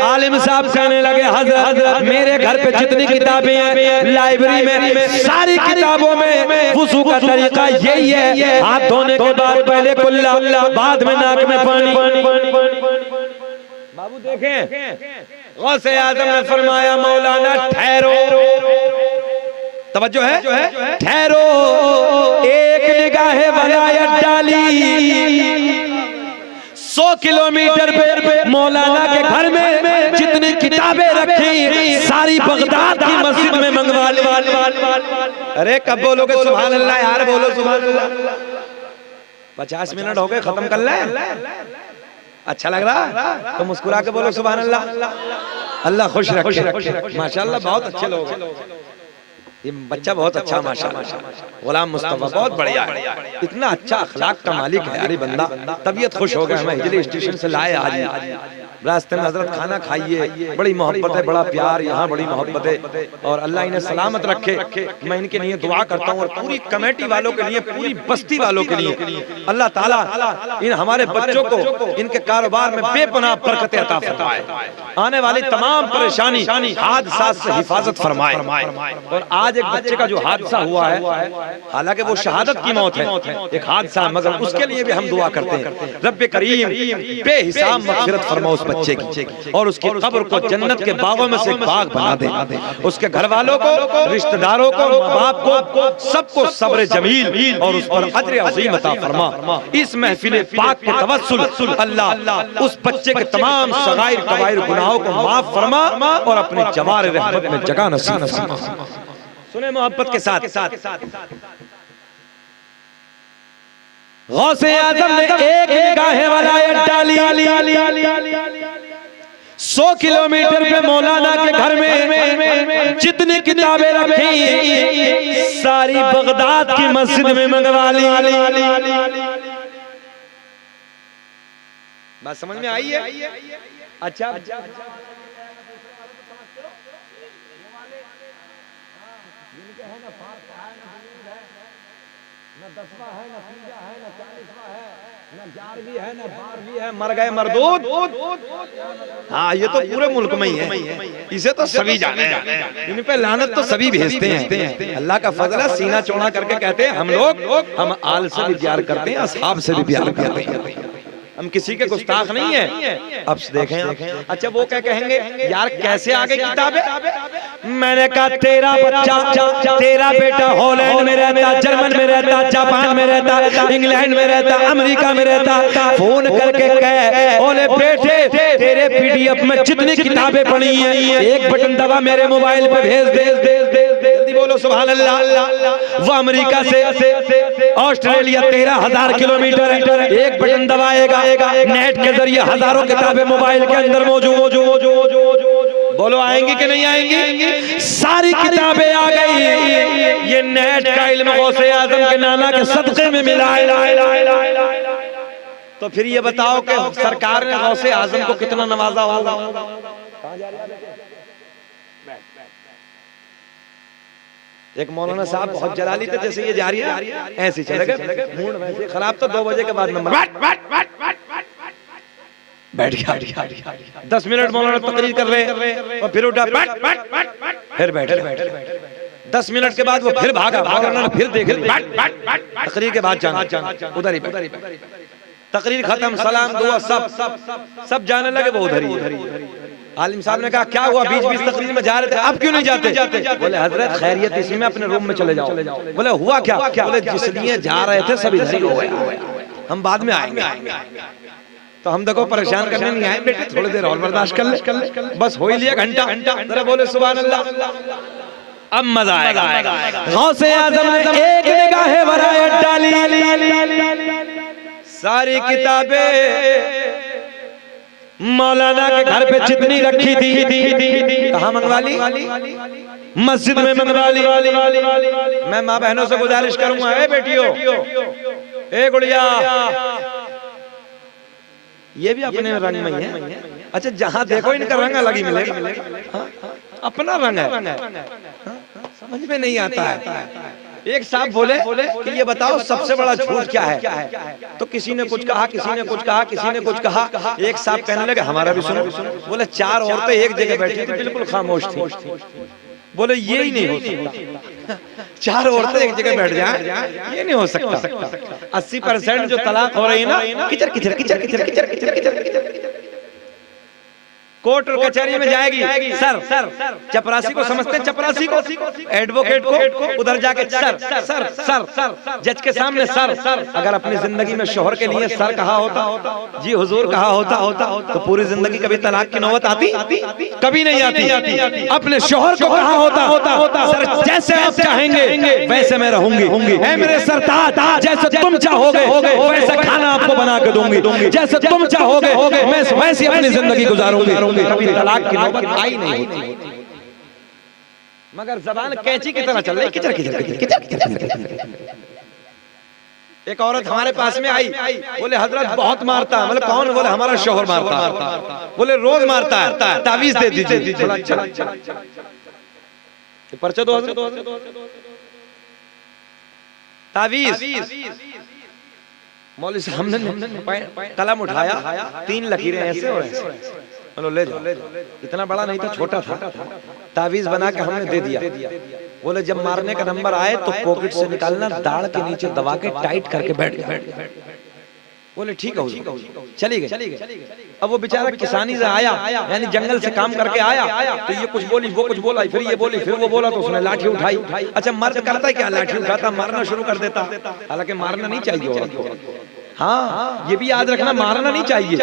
आलिम साहब कहने लगे हज़रत मेरे घर पे जितनी किताबें हैं लाइब्रेरी में, सारी किताबों में वुज़ू का तरीका यही है, हाथ धोने के बाद पहले कुल्ला, बाद में नाक में पानी। बाबू देखें, गौसे आज़म ने फरमाया मौलाना ठहरो, तवज्जो है, ठहरो, एक निगाहे वलायत डाली। 100 किलोमीटर पे मौलाना के घर में जितनी किताबें रखी सारी बगदाद की मस्जिद में मंगवा ली। अरे कब बोलोगे सुभान अल्लाह यार, बोलो सुभान अल्लाह। 50 मिनट हो गए, खत्म कर ले। अच्छा लग रहा तो मुस्कुरा के बोलो सुभान अल्लाह। अल्लाह खुश रखे। माशाअल्लाह बहुत अच्छे लोग, ये बच्चा बहुत अच्छा माशाअल्लाह, गुलाम मुस्तफा बहुत बढ़िया है, इतना अच्छा अखलाक का मालिक है। अरे बंदा तबीयत खुश हो गया, हमें हिजली स्टेशन से लाए आज, रास्ते में हजरत खाना खाइए, बड़ी मोहब्बत है, बड़ा प्यार, यहाँ बड़ी मोहब्बत है, और अल्लाह इन्हें सलामत रखे। मैं इनके लिए दुआ करता हूँ और पूरी कमेटी वालों के लिए, पूरी बस्ती वालों के लिए अल्लाह ताला इन हमारे बच्चों को इनके कारोबार में बेपनाह बरकतें अता फरमाए, आने वाली तमाम परेशानी हादसा से हिफाजत फरमाए। और आज एक बच्चे का जो हादसा हुआ है, हालांकि वो शहादत की मौत है, एक हादसा, मगर उसके लिए भी हम दुआ करते हैं रब्बे करीम बेहिसाब मग़फ़िरत फरमा उस बच्चे की, और उसकी कब्र को जन्नत के बागों में से एक बाग बना दे, उसके घर वालों को, रिश्तेदारों को, माँ बाप को, सबको सब्र जमील और उस पर अज्र अज़ीम अता फरमा। इस महफिल पाक के तवस्सुल अल्लाह उस बच्चे के तमाम सगाइर कबाइर गुनाहों को माफ फरमा और अपने जवार रहमत में जगह नसीब फरमा। सुने मोहब्बत के साथ गौसे आजम ने एक निगाह वलायत डाली, 100 किलोमीटर पे मौलाना के घर में जितनी किताबें रखी सारी बगदाद की मस्जिद में मंगवा ली। बात समझ में आई है? अच्छा, मर गए मरदूद। हाँ, ये तो पूरे मुल्क में ही है, इसे तो सभी जाने हैं, इन पे लानत तो सभी भेजते हैं। अल्लाह का फजल है, सीना चौड़ा करके कहते हैं हम आल से भी प्यार करते हैं, असहाब से भी प्यार करते हैं, हम किसी के गुस्ताख नहीं है। अब देखें आप, अच्छा वो क्या कहेंगे, यार कैसे आगे किताबें? मैंने कहा तेरा बच्चा, तेरा बेटा हॉलैंड में रहता, जर्मन में रहता, जापान में रहता, इंग्लैंड में रहता, अमेरिका में रहता, फोन करके कहे ओले बेटे तेरे पीडीएफ में जितनी किताबें पढ़ी हैं एक बटन दबा मेरे मोबाइल पे भेज दे। जल्दी बोलो सुभान अल्लाह। वो अमेरिका से ऑस्ट्रेलिया 13,000 किलोमीटर है, एक बटन दबाएगा, नेट के जरिए हजारों किताबें मोबाइल के अंदर मौजूद। बोलो आएंगी कि नहीं आएंगी? सारी किताबें आ गई। ये नेट का इल्म गौसे आजम के नाना के सदक़े में मिला है। तो फिर ये बताओ कि सरकार ने गौसे आजम को कितना नवाजा होगा? एक मौलाना साहब बहुत जलाली थे, जैसे ये जा रही है ऐसे चले गए, मूड वैसे खराब, तो 2 बजे के बाद नंबर बैठ गया। 10 मिनट मौलाना तकरीर कर रहे और फिर उठा, फिर बैठ। 10 मिनट के बाद वो फिर भागा, फिर देख तकरीर के बाद जाना, उधर ही तकरीर खत्म, सलाम दुआ सब जाने लगे, वो उधर ही। आलिम साहब ने कहा क्या हुआ, बीच तकरीर में जा रहे थे, अब क्यों नहीं जाते? बोले हजरत खैरियत इसी में, अपने रूम में चले जाओ। बोले हुआ क्या? बोले जिसलिए जा रहे थे सब इधर ही हो गया, हम बाद में आएंगे। तो हम देखो परेशान करने नहीं आए बेटे, थोड़ी देर और बर्दाश्त कर ले, बस हो ही लिया घंटा। जरा बोले सुभान अल्लाह। अब मजा आएगा। गौसे आजम ने एक निगाह वलायत डाली, सारी किताबें मौलाना के घर पे जितनी रखी थी कहाँ मंगवा ली? मस्जिद में मंगवा ली। मैं माँ बहनों से गुजारिश करूंगा, ए बेटियों, ए गुड़िया, ये भी अपने रंग में है। अच्छा जहाँ देखो इनका रंग अलग ही मिलेगा, अपना रंग है, समझ में नहीं आता है। एक साहब बोले कि ये बताओ सबसे बड़ा झूठ क्या है? तो किसी ने कुछ कहा, किसी ने कुछ कहा, किसी ने कुछ कहा। एक साहब कहने लगे हमारा भी सुनो। बोले 4 औरतें एक जगह बैठी थी, बिल्कुल खामोश थी। बोले ये ही नहीं हो सकता, 4 औरतें एक जगह बैठ जाएं, ये नहीं हो सकता। 80% जो तलाक हो रही है ना, किचर किचर किचर किचर किचर किचर किचर, कोर्ट और कचहरी में जाएगी। सर चपरासी को समझते हैं, चपरासी को, एडवोकेट को, उधर जाके सर जज के सामने सर। अगर अपनी जिंदगी में शोहर के लिए सर कहा होता, जी हुजूर कहा होता, तो पूरी जिंदगी कभी तलाक की नौबत आती? कभी नहीं आती। अपने शोहर को कहा होता, सर जैसे आप चाहेंगे वैसे मैं रहूंगी, है मेरे सरताज, जैसे तुम चाहोगे वैसे खाना आपको बना के दूंगी, जैसे तुम चाहोगे मैं वैसे अपनी जिंदगी गुजारूंगी। कभी तलाक की नौबत आई नहीं होती, मगर जबान कैंची की तरह चल रही, किचर किचर किचर किचर। एक औरत हमारे पास में आई, बोले हजरत बहुत मारता है। बोले कौन? बोले हमारा शोहर मारता है। बोले रोज मारता है, तावीज दे दीजिए। पर्चा दो तावीज। मौलवी साहब ने कलम उठाया, 3 लकीरें ऐसे और ऐसे, बोलो ले जाओ। इतना बड़ा नहीं था, छोटा था। तावीज बना के हमने दे दिया। बोले जब मारने का नंबर आए तो पॉकेट से निकालना, दाढ़ के नीचे दबा के टाइट करके बैठ। बोले ठीक है, चली गई। अब वो बेचारा किसानी से आया, यानी जंगल से काम करके आया, तो ये कुछ बोली, वो कुछ बोला, फिर ये बोली, फिर वो बोला, तो उसने लाठी उठाई। अच्छा मर्द करता क्या? लाठी उठाता, मारना शुरू कर देता। हालांकि मारना नहीं चाहिए औरत को। हाँ, ये भी याद रखना, मारना नहीं चाहिए।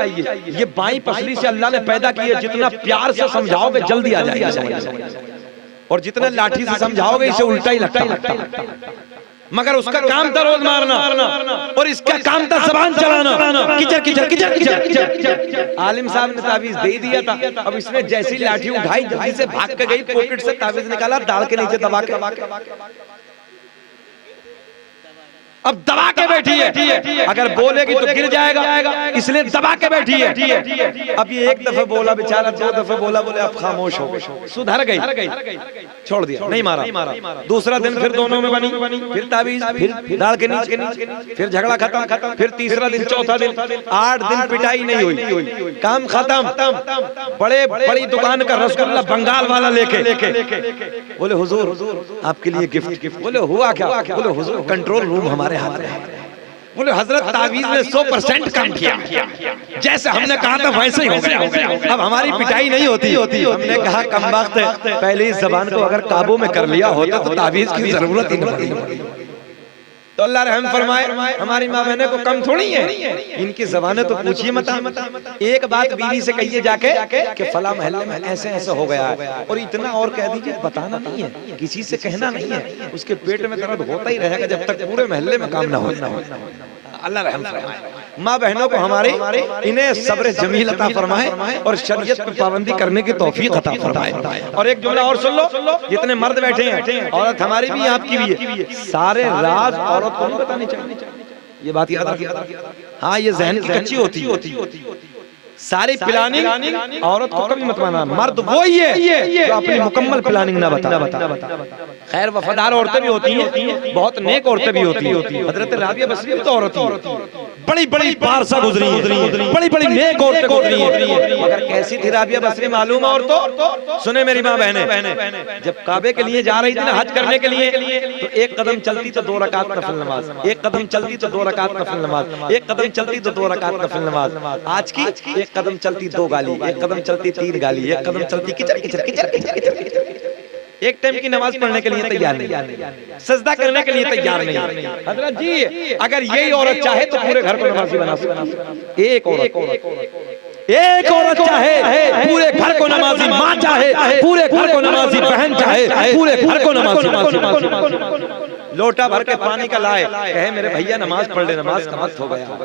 ये बाई पसली से अल्लाह ने पैदा की है, जितना प्यार से समझाओगे जल्दी आ जाएगा समझ, और जितना लाठी से समझाओगे इसे उल्टा ही लगता है। मगर उसका काम था रोज मारना और इसका काम था जबान चलाना, किचर किचर किचर किचर। आलिम साहब ने ताबीज दे दिया था। अब इसने जैसी लाठी उठाई जल्दी से भाग के गई, पॉकेट से ताबीज निकाला, दाल के नीचे दबा के अब दबा के बैठी है। अगर बोलेगी तो गिर जाएगा, इसलिए दबा के बैठी है। अब ये एक दफे बोला बेचारा, दो दफे बोला, बोले अब खामोश हो गए, सुधर गई, छोड़ दिया, नहीं मारा। दूसरा दिन फिर दोनों में बनी, फिर ताबीज, फिर दाल के नीचे, फिर झगड़ा खत्म, फिर तीसरा दिन, चौथा दिन, 8 दिन पिटाई नहीं हुई, काम खत्म। बड़ी दुकान का रसगुल्ला बंगाल वाला लेके बोले हुजूर आपके लिए गिफ्ट। बोले हुआ क्या? बोले हुजूर कंट्रोल रूम हमारे हाथ में है। बोले हजरत तावीज ने 100% काम किया, जैसे हमने कहा था वैसे ही हो गया। अब हमारी पिटाई नहीं होती। हमने कहा कमबख्त पहले इस जबान को अगर काबू में कर लिया होता तो तावीज की जरूरत ही नहीं पड़ती। तो अल्लाह रहम फरमाए, हमारी माँ बहनें को कम थोड़ी है, इनकी ज़बानें तो पूछिए मत। एक बात बीवी से कहिए जाके कि फला महल्ले में ऐसे ऐसे हो गया है, और इतना और कह दीजिए बताना नहीं है, किसी से कहना नहीं है, उसके पेट में दर्द होता ही रहेगा जब तक पूरे महल्ले में काम ना हो। अल्लाह रहम फरमाए। माँ बहनों को हमारे इन्हें सब्र जमील अता फरमाए और शरीयत पे पाबंदी करने की तौफीक अता फरमाए। और एक जुमला और सुन लो, जितने मर्द बैठे हैं, औरत हमारी भी आपकी भी है, सारे राज औरत को नहीं बतानी चाहिए। ये बात याद रखिए। हाँ, ये जहन की कच्ची होती। सारी प्लानिंग औरत को कभी मत माना, मर्द वो ही है जो अपनी मुकम्मल प्लानिंग ना बता। खैर वफादार औरतें भी होती हैं, बहुत नेक औरतें भी होती हैं। हजरत राबिया बसरी भी तो औरत थी, बड़ी बड़ी पारसा गुजरी है, बड़ी बड़ी नेक औरतें गुजरी हैं। मगर कैसी थी राबिया बसरी मालूम? और तो सुने मेरी माँ बहनें, जब काबे के लिए जा रही थी ना हज करने के लिए, तो एक कदम चलती तो 2 रकात नफिल नमाज, एक कदम चलती तो 2 रकात नफिल नमाज, एक कदम चलती तो 2 रकात नफिल नमाज। आज की एक कदम चलती 2 गाली, एक कदम चलती 3 गाली, एक कदम चलती किचर किचर किचर किचर। एक टाइम की नमाज पढ़ने के लिए तैयार नहीं, सजदा करने के लिए तैयार नहीं। हजरत जी अगर यही औरत चाहे तो पूरे घर को नमाजी बना सकती। एक औरत चाहे पूरे घर को नमाजी, माँ चाहे पूरे घर को नमाजी, बहन चाहे पूरे घर को नमाजी। लोटा भर के पानी का लाए, कहे मेरे भैया नमाज पढ़ ले, नमाज का वक्त हो गया।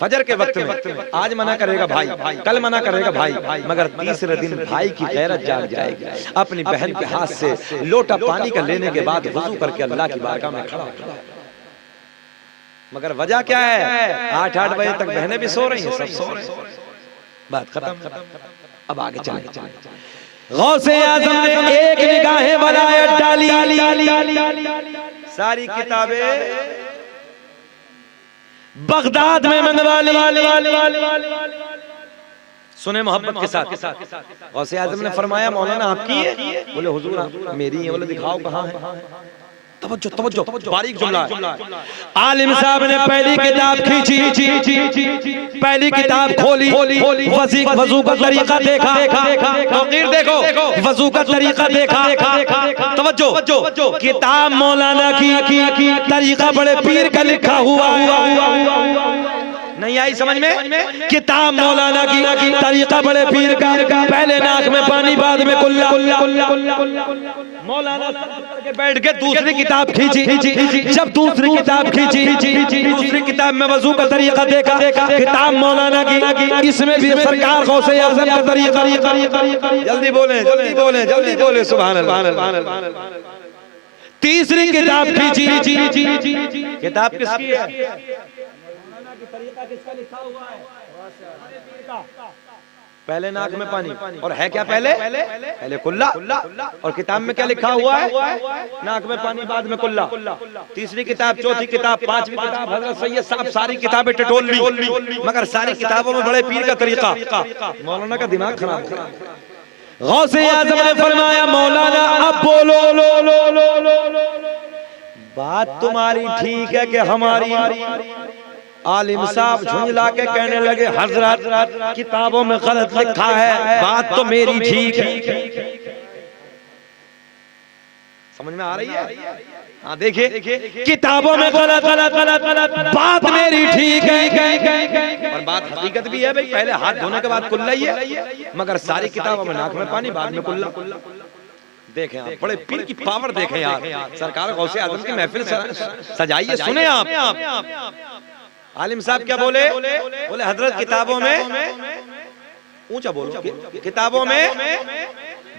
फजर के वक्त में आज मना करेगा भाई, कल मना करेगा भाई, मगर तीसरे दिन भाई की गैरत जाग जाएगी। अपनी बहन के हाथ से लोटा पानी का लेने के बाद वजू करके अल्लाह की बारगाह में खड़ा। मगर वजह क्या है? 8-8 बजे तक बहनें भी सो रही हैं, सब सो रहे हैं। बात खत्म। अब आगे चले। गौसे आज़म ने एक निगाहे वलायत डाली, सारी किताबें बगदाद में मंगवा ली। सुने मोहब्बत के साथ गौसे आज़म ने फरमाया मौलाना आपकी है? बोले हुजूर मेरी है। बोले दिखाओ कहाँ है? तवज्जो बारीक जुमला है। आलिम साहब ने पहली किताब खींची, पहली किताब खोली, वजू का तरीका देखा, तौकीर देखो, वजू का तरीका देखा। तवज्जो, किताब मौलाना की तरीका बड़े पीर का लिखा हुआ नहीं आई समझ में? किताब मौलाना की तरीका बड़े पीर का, पहले नाक में पानी बाद में कुल्ला। मौलाना के बैठ के दूसरी किताब खींची, जब दूसरी किताब खींची, दूसरी किताब में वजू का तरीका देखा, किताब मौलाना की, इसमें भी सरकार गौसे आज़म का तरीका। जल्दी बोले सुभान अल्लाह। तीसरी किताब खींची, किताब किसकी है? तरीका किसका लिखा हुआ है? पहले नाक में पानी, और है क्या पहले कुल्ला, और किताब में क्या लिखा हुआ है? नाक में पानी बाद में कुल्ला। तीसरी किताब, चौथी किताब, पांचवी किताब, हजरत सैयद साहब सारी किताबें टटोल ली, मगर सारी किताबों में बड़े पीर का तरीका। मौलाना का दिमाग खराब। गौसे आज़म ने फरमाया मौलाना अब बोलो। बात तुम्हारी ठीक है कि हमारी? आलिम साहब झुंझला के कहने लगे हजरत किताबों में गलत लिखा है, बात तो मेरी ठीक है। समझ में आ रही है? हाँ देखिए, किताबों में गलत, बात मेरी ठीक है, और बात हकीकत भी है भाई। पहले हाथ धोने के बाद कुल्ला ही है, मगर सारी किताबों में नाक में पानी बाद में कुल्ला। देखें आप, बड़े पीर की पावर देखें यार। सरकार गौसे आजम की महफिल सजाइए, सुने आप। आलिम साहब क्या बोले? बोले हजरत किताबों में, ऊंचा बोलो, किताबों में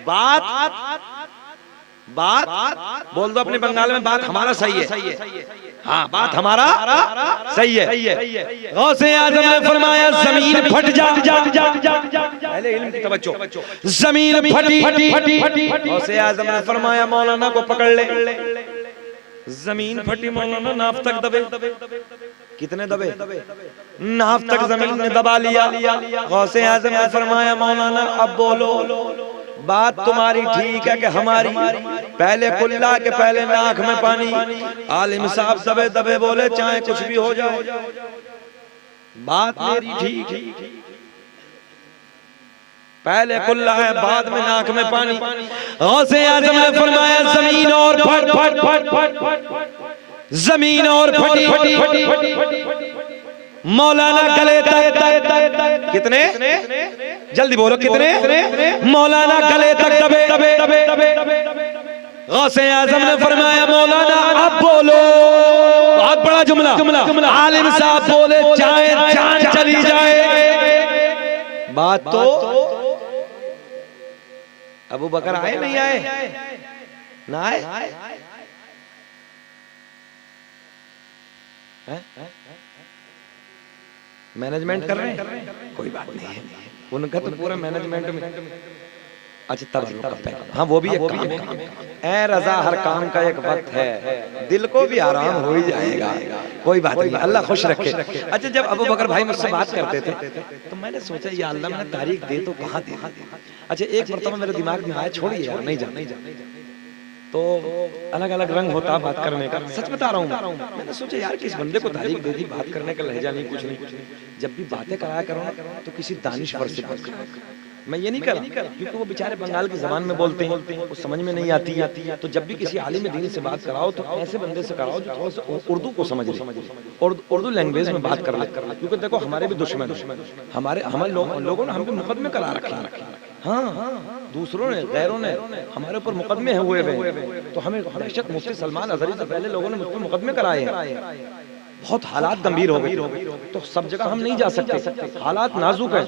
बात बोल दो अपने बंगाल में, बात हमारा सही है। हाँ, बात हमारा सही है। गौसे आजम ने फरमाया जमीन फट जा, पहले इल्म की तवज्जो, जमीन फटी। गौसे आजम ने फरमाया मौलाना को पकड़ ले। जमीन फटी, मौलाना नाफ तक दबे। कितने दबे? नाफ तक जमीन ने दबा लिया। गौसे आजम ने फरमाया मौलाना अब बोलो, बात तुम्हारी ठीक है कि हमारी? पहले कुल्ला के पहले नाक में पानी। आलिम साहब दबे दबे बोले चाहे कुछ भी हो जाए, बात मेरी ठीक। पहले कुल्ला है, बाद में नाक में पानी। गौसे आजम ने फरमाया जमीन और फट, जमीन और फटी। मौलाना गले तक, कितने? जल्दी बोलो कितने? मौलाना गले तक दबे। गौसे आजम ने फरमाया मौलाना अब बोलो। बहुत बड़ा जुमला। आलिम साहब बोले चाहे जान चली जाए, बात तो अबू बकर आए नहीं आए? ना आए? मैनेजमेंट कर रहे हैं, कोई बात नहीं है, उनका तो पूरा मैनेजमेंट में। अच्छा तब हाँ, वो भी एक काम है। ए रजा, हर काम का एक वक्त है, दिल को भी आराम हो ही जाएगा, कोई बात नहीं, अल्लाह खुश रखे। अच्छा, जब अबू बकर भाई मुझसे बात करते थे तो मैंने सोचा या अल्लाह, मैंने तारीख दे तो कहाँ दे। अच्छा, एक मरतबा मेरे दिमाग में आया, छोड़िए यार, नहीं जाना। तो अलग अलग रंग होता है बात करने का, सच बता रहा हूँ। मैंने सोचा यार किस बंदे को तारीख दे दी, बात करने का लहजा नहीं, कुछ नहीं। जब भी बातें कराया करो ना तो किसी दानिश्वर से बात करो। मैं ये नहीं कर रहा क्योंकि वो बेचारे बंगाल की जबान में बोलते हैं, वो समझ में नहीं आती है। तो जब भी किसी आलिम दीन से बात कराओ तो ऐसे बंदे से कराओ जो थोड़ा सा उर्दू को समझ ले और उर्दू लैंग्वेज में बात कर ले। क्योंकि देखो हमारे भी दुश्मन, हमारे लोगों ने हम भी मुकदमे करा रखे हैं। हाँ, दूसरों ने, गैरों ने हमारे ऊपर मुकदमे हुए हैं। तो हमें बेशक मुफ्ती सलमान अजहरी से पहले लोगों ने मुझ पर मुकदमे कराए हैं। बहुत हालात गंभीर हो गए, तो सब जगह हम नहीं जा सकते, हालात नाजुक है।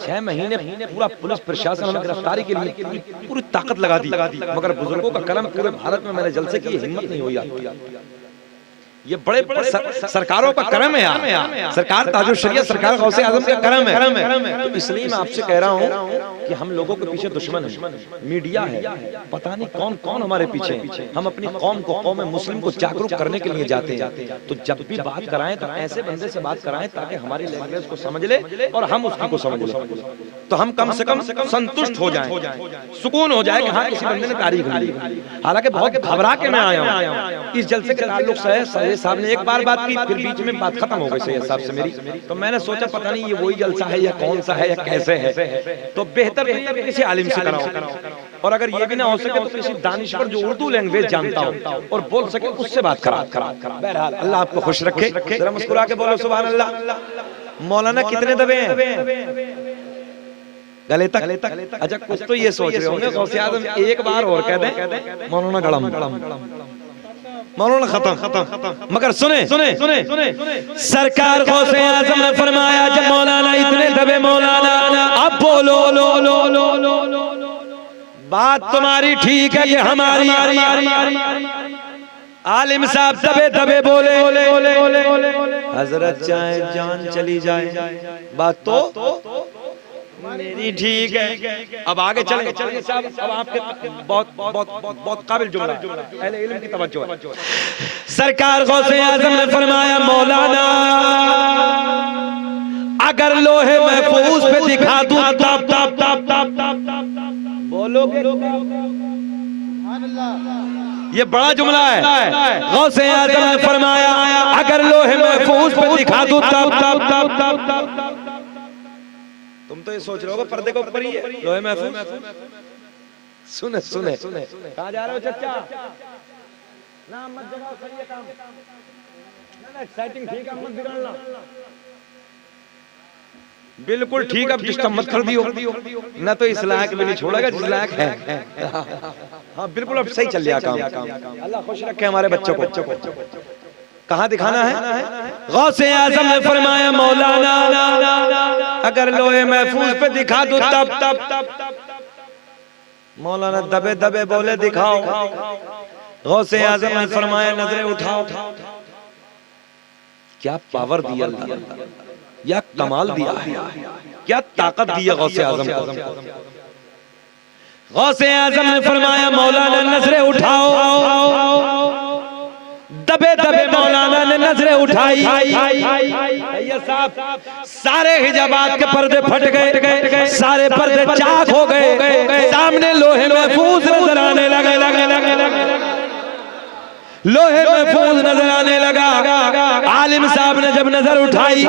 6 महीने पूरा पुलिस प्रशासन हमें गिरफ्तारी के लिए पूरी ताकत लगा दी, मगर बुजुर्गों का करम पूरे भारत में मैंने जलसे की हिम्मत नहीं हुई। ये बड़े बड़े सरकारों का करम है यार, सरकार ताजुल शरिया, सरकार गौसे आजम का करम है। तो इसलिए मैं आपसे कह रहा हूँ कि हम लोगों के पीछे दुश्मन है, मीडिया है, पता नहीं कौन कौन हमारे पीछे है। हम अपनी कौम को, कौम मुस्लिम को जागरूक करने के लिए जाते हैं। तो जब भी बात कराएं तो ऐसे बंदे से बात कराएं ताकि हमारी लैंग्वेज को समझ ले और हम उसकी को समझ ले, तो हम कम से कम संतुष्ट हो जाएं, सुकून हो जाए कि हाँ किसी बंदे ने तारीफ ली। हालांकि बहुत घबरा के मैं आया हूँ इस जलसे के ताल्लुक से। सैयद साहब ने एक बार बात की, फिर बीच में बात खत्म हो गई सैयद साहब से मेरी। तो मैंने सोचा पता नहीं ये वही जलसा है या कौन सा है या कैसे है, तो बेहतर किसी आलिम से कराओ। और अगर ये भी ना हो सके तो किसी दानिश्वर जो उर्दू लैंग्वेज जानता हो और बोल सके उससे बात करा। बहरहाल अल्लाह आपको खुश रखे। जरा मुस्कुरा के बोलो सुभान अल्लाह। मौलाना कितने दबे हैं? गले तक। अच्छा, कुछ तो ये सोच रहे होंगे गौसे आजम एक बार और कह दें मौलाना गड़म, मौलाना खत्म। मगर सुने सरकार गौसे आजम ने फरमाया जब मौलाना इतने दबे, मौलाना अब बोलो, बात तुम्हारी ठीक है कि हमारी? आलिम साहब दबे बोले हजरत चाहे जान चली जाए, बात तो मेरी ठीक है। अब आगे चलेंगे साहब, अब आपके बहुत काबिल जुमला, पहले इल्म की तवज्जो है। सरकार गौसे आजम ने फरमाया मौलाना अगर लोहे महफूज पे दिखा दूं तब बोलोगे? ये बड़ा जुमला है। गौसे आजम ने फरमाया अगर लोहे महफूज पे दिखा दूं तब तुम तो ये सोच रहे हो पर्दे के ऊपर ही है लोहे महफूज। सुने कहाँ जा रहे हो चचा? ना मत जगाओ, सही है काम, ना एक्साइटिंग ठीक है, मत बिगाड़ना, बिल्कुल ठीक। अब डिस्टर्ब मत कर दियो, ना तो इस लायक भी नहीं छोड़ेगा जिस लायक है। हाँ बिल्कुल अब सही चल रहा काम। अल्लाह खुश रखे हमारे बच्चों को। कहाँ दिखाना है? गौसे आजम ने फरमाया मौलाना अगर लोहे महफूज पे दिखा दो तब मौलाना दबे दबे बोले दिखाओ। गौसे आजम ने फरमाया नजरें उठाओ। क्या पावर दिया अल्लाह, या कमाल दिया है, क्या ताकत दी है गौसे आजम को। गौसे आजम ने फरमाया मौलाना नजरें उठाओ। दबे दबे मौलाना ने नजरें उठाई। भैया साहब सारे हिजाबात के पर्दे फट गए, सारे पर्दे चाक हो गए, सामने लोहे महफूज नजर आने लगे। लोहे महफूज नजर आने लगा। आलिम साहब ने जब नजर उठाई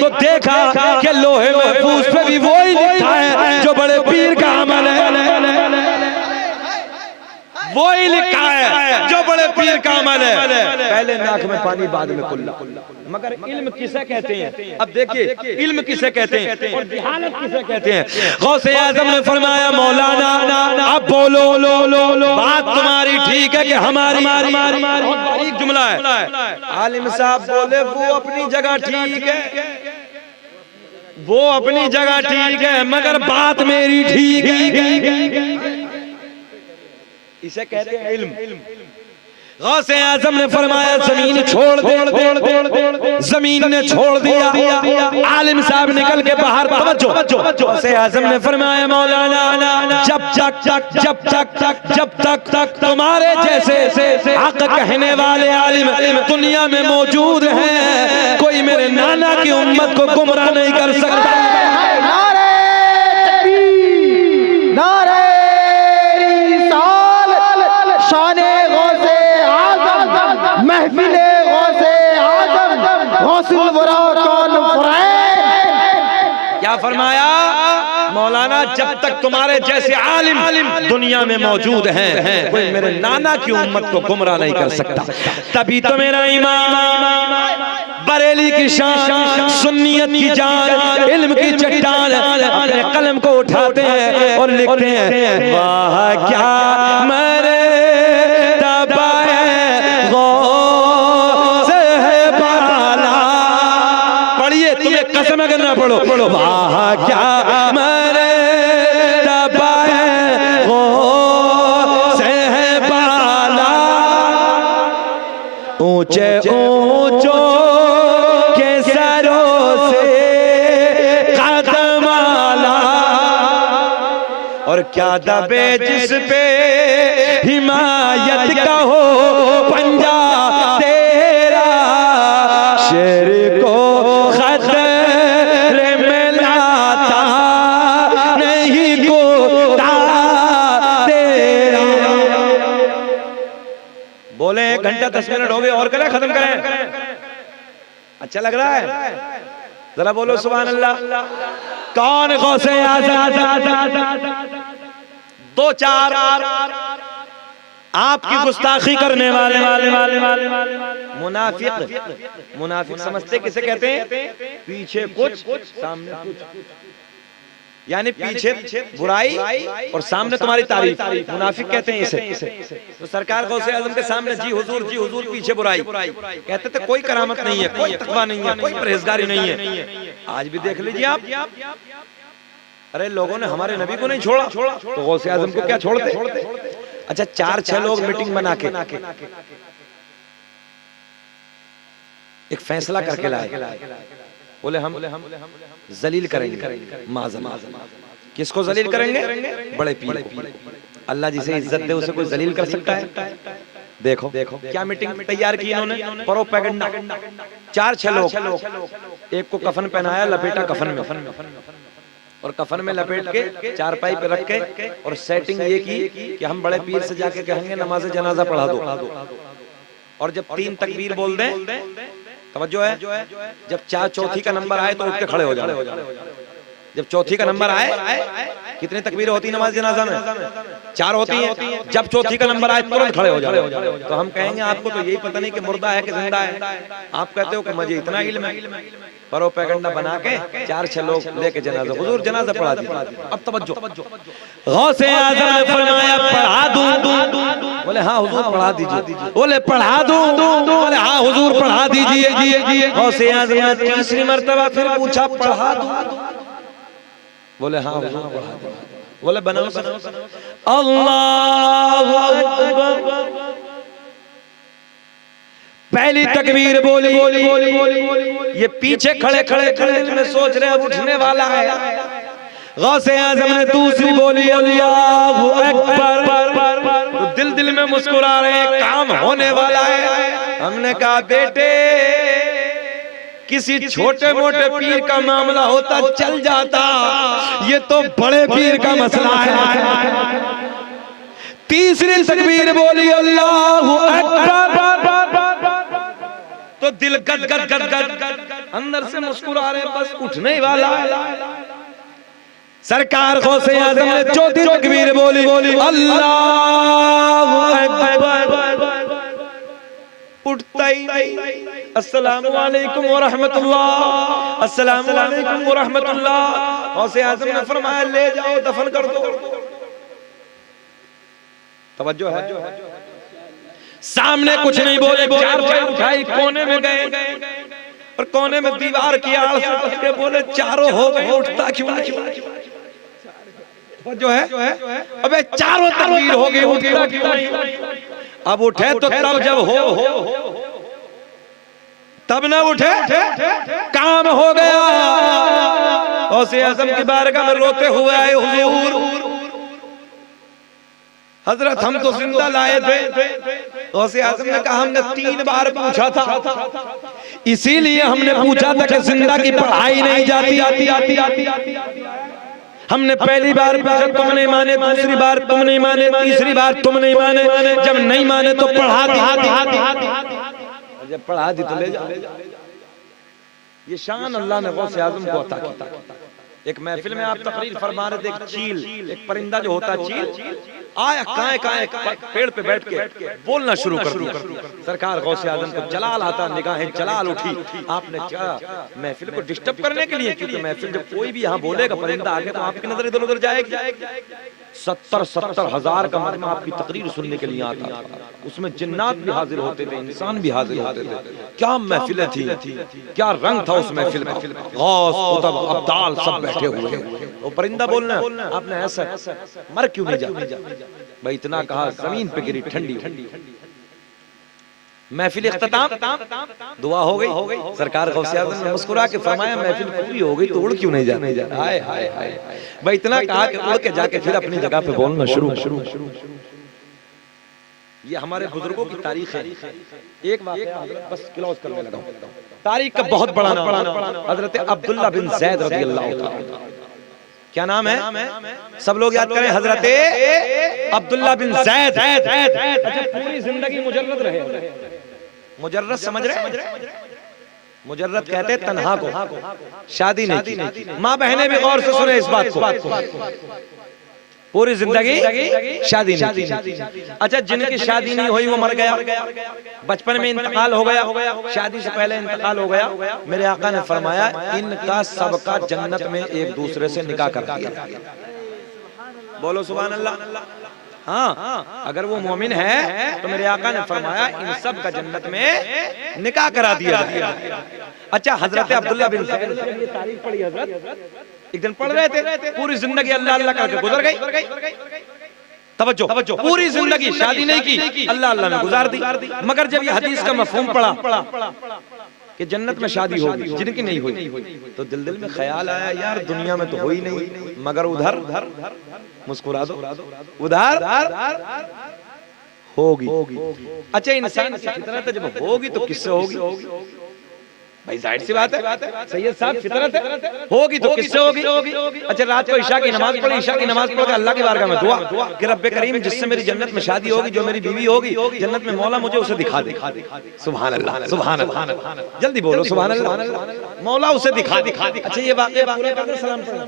तो देखा कि लोहे महफूज पे भी वही लिखा है जो बड़े पीर का अमल है, वही लिखा है जो बड़े पीर का अमल है। पहले नाक में पानी बाद में कुल्ला। मगर इल्म किसे कहते हैं? अब देखिए इल्म किसे कहते हैं और जहालत किसे कहते हैं। गौसे आजम ने फरमाया मौलाना अब बोलो बात तुम्हारी ठीक है कि हमारी? एक जुमला है। आलिम साहब बोले वो अपनी जगह ठीक है, वो अपनी जगह ठीक है, मगर बात मेरी ठीक है। इसे कहते हैं इल्म। गौसे आजम ने फरमाया जमीन छोड़ दे, जमीन ने छोड़ दिया। आलिम साहब निकल के बाहर। गौसे आजम ने फरमाया मौलाना जब तक तुम्हारे जैसे हक कहने वाले आलिम दुनिया में मौजूद हैं, कोई मेरे नाना की उम्मत को गुमराह नहीं कर सकता। क्या फरमाया मौलाना जब तक तुम्हारे जैसे आलिम दुनिया में मौजूद हैं, कोई मेरे नाना की उम्मत को गुमराह नहीं कर सकता। तभी तो मेरा इमाम बरेली की शान, सुन्नियत की जान, इल्म की चट्टान अपने कलम को उठाते हैं और लिखते हैं वाह क्या मेरे कसम करना पड़ो वाह क्या मेरे दबाए वो से बाला, ऊंचे ऊंचों के सरों से कदम आला, और क्या दबे जिस पे हिमायत का हो पंजा तेरा, शेर को बोले 1 घंटा 10 मिनट हो गए और करें, खत्म करें। अच्छा लग रहा है? जरा बोलो सुभान अल्लाह। कौन गौसे आज़म? 2-4 आपकी गुस्ताखी करने वाले मुनाफिक समझते किसे कहते हैं? पीछे कुछ सामने कुछ, यानी पीछे बुराई और सामने तुम्हारी तारीफ, मुनाफिक कहते हैं इसे। तो सरकार गौसे आज़म के सामने जी हुजूर, पीछे बुराई। कहते थे कोई करामत नहीं है, कोई तकवा नहीं है, कोई परहेजगारी नहीं है। आज भी देख लीजिए आप, अरे लोगों ने हमारे नबी को नहीं छोड़ा तो गौसे आज़म को क्या छोड़ते? अच्छा 4-6 लोग मीटिंग बना के एक फैसला करके लाए, बोले हम जलील करेंगे माज़म। किसको जलील करेंगे? बड़े पीर को। अल्लाह जिसे इज्जत दे उसे कोई जलील कर सकता है? देखो क्या मीटिंग तैयार की इन्होंने, प्रोपेगेंडा। 4-6 लोग, एक को कफन पहनाया, लपेटा कफन में, और कफन में लपेट के चारपाई पे रख के और सेटिंग ये की कि हम बड़े पीर से जाके कहेंगे नमाज जनाजा पढ़ा दो, और जब 3 तकबीर बोल दें, तवज्जो है, जब चौथी का नंबर आए तो उठ के खड़े हो जाओ। जब चौथी का नंबर आए कितनी तकबीर होती है नमाज जनाजा में? 4 होती हैं। जब चौथी का नंबर आए तुरंत खड़े हो जाओ। तो हम कहेंगे आपको तो यही पता नहीं कि मुर्दा है कि जिंदा है। आप कहते हो कि मुझे इतना इल्म है, प्रोपेगेंडा बना के 4-6 लोग लेके जनाजा, हुजूर जनाजा पढ़ा दी। अब तवज्जो, गौसे आज़म ने फरमाया पढ़ा दूं? बोले हाँ हुजूर पढ़ा दीजिए। बोले पढ़ा दूं? बोले हाँ हुजूर पढ़ा दीजिए। गौसे आज़म ने तीसरी मर्तबा फिर पूछा पढ़ा दूं? बोले हाँ हुजूर पढ़ा दूं। बोले बनाओ। अल्लाहु अकबर। पहली तकबीर बोली, ये पीछे खड़े में सोच रहे अब उठने वाला है। गौसे आज़म ने दूसरी बोली अल्लाहु अकबर, तो दिल में मुस्कुरा रहे हैं, काम होने वाला है। हमने कहा बेटे किसी छोटे मोटे पीर का मामला होता चल जाता, ये तो बड़े पीर का मसला है। तीसरी तकबीर बोली अल्लाहु अकबर, तो दिल गद अंदर से मुस्कुरा रहे, बस उठने वाला है। सरकार गौसे आज़म ने चौथी तकबीर बोली अल्लाहु अकबर, उठता ही नहीं। अस्सलामु अलैकुम व रहमतुल्लाह, अस्सलामु अलैकुम व रहमतुल्लाह। गौसे आज़म ने फरमाया ले जाओ दफन कर दो। तवज्जो है। सामने कुछ नहीं बोले, चारपाई उठाई कोने में गए और कोने में दीवार की आड़ से बैठ के बोले चारों हो गए, उठता क्यों नहीं? जो है अबे चारों तकबीर हो गई, उठता क्यों नहीं? अब उठे तो तब जब हो, तब ना उठे काम हो गया। गौसे आज़म की बारगाह में रोते हुए आए हुजूर हजरत हम तो जिंदा लाए थे। गौसे आज़म ने कहा हमने 3 बार पूछा था, इसीलिए हमने पूछा था कि जिंदा की पढ़ाई नहीं जाती। हमने पहली बार पूछा तुम नहीं माने, दूसरी बार तुम नहीं माने, तीसरी बार तुम नहीं माने, जब नहीं माने तो पढ़ा दी। जब पढ़ा दी तो ले जा। ये शान अल्लाह ने गौसे आज़म को अता की। एक महफिल में आप तकरीर फरमा रहे थे, एक चील, एक परिंदा जो होता है चील, आया काए पेड़ पे बैठ के बोलना शुरू कर दिया। सरकार गौसे आज़म को जलाल आता, निगाहें जलाल उठी। आपने क्या महफिल को डिस्टर्ब करने के लिए, क्योंकि महफिल जब कोई भी यहाँ बोलेगा परिंदा आगे तो आपकी नजर इधर उधर जाएगी। 70 हजार का मजमा आपकी तकरीर सुनने के लिए आता था। उसमें जिन्नात भी हाजिर होते थे, इंसान भी हाजिर होते थे। क्या महफिलें थी, क्या रंग था उस महफिल का। गौस, कुतुब, अब्दाल सब बैठे हुए। वो परिंदा बोलना, आपने ऐसा मर क्यों नहीं जाता? भाई इतना कहा, जमीन पे गिरी ठंडी। महफिल इख्तिताम, दुआ हो गई। सरकार गौसे आज़म ने मुस्कुरा के फरमाया महफिल पूरी हो गई तो उड़ क्यों नहीं जाने? हाय हाय हाय। भाई इतना कहा कि उड़ के जाके फिर अपनी जगह पे बोलना शुरू। ये हमारे बुजुर्गों की तारीख है। एक वाक़या बस क्लोज करने लगा हूं। तारीख का बहुत बड़ा नाम हजरत अब्दुल्ला बिन ज़ैद रज़ियल्लाहु ताला। क्या नाम है? सब लोग याद करें, हजरत अब्दुल्ला बिन ज़ैद। अच्छा पूरी जिंदगी मुजर्रद रहे। मुजर्रद समझ रहे? मुजर्रद कहते तन्हा को, शादी नहीं की। माँ बहनें भी गौर से सुने इस बात को, पूरी जिंदगी शादी नहीं की। अच्छा जिनकी शादी नहीं हुई वो मर गया, बचपन में इंतकाल हो गया, शादी से पहले इंतकाल हो गया। मेरे आका ने फरमाया इनका सबका जन्नत में एक दूसरे से निकाह कर दिया। बोलो सुभान अल्लाह। हाँ, अगर वो मोमिन है तो मेरे आका ने फरमाया इन सब का जन्नत में निकाह करा दिया जाएगा। अच्छा हजरत अब्दुल्ला बिन ज़ैद ये तारीख पढ़ी हजरत, एक दिन पढ़ रहे थे, पूरी जिंदगी अल्लाह अल्लाह करके गुजर गई। तवज्जो, पूरी जिंदगी शादी नहीं की, अल्लाह अल्लाह में गुजार दी। मगर जब ये हदीस का मफहूम पढ़ा कि जन्नत में शादी होगी, जिनकी नहीं हुई, तो दिल में ख्याल आया यार दुनिया में तो हुई नहीं, मगर उधर मुस्कुरा दो, उधर होगी। अच्छा इंसान की फितरत जब होगी तो किससे होगी? भाई जाहिर सी बात है, सैयद साहब फितरत है, होगी तो किससे होगी? अच्छा रात को इशा की नमाज पढ़ी, इशा की नमाज पढ़ के अल्लाह की बारगाह में दुआ कि रब्बे करीम जिससे मेरी जन्नत में शादी होगी, जो मेरी बीवी होगी जन्नत में, मौला मुझे उसे दिखा दे। सुभान अल्लाह, सुभान अल्लाह, जल्दी बोलो सुभान अल्लाह। मौला उसे दिखा दे। अच्छा ये बात पूरा करके सलाम पढ़ो।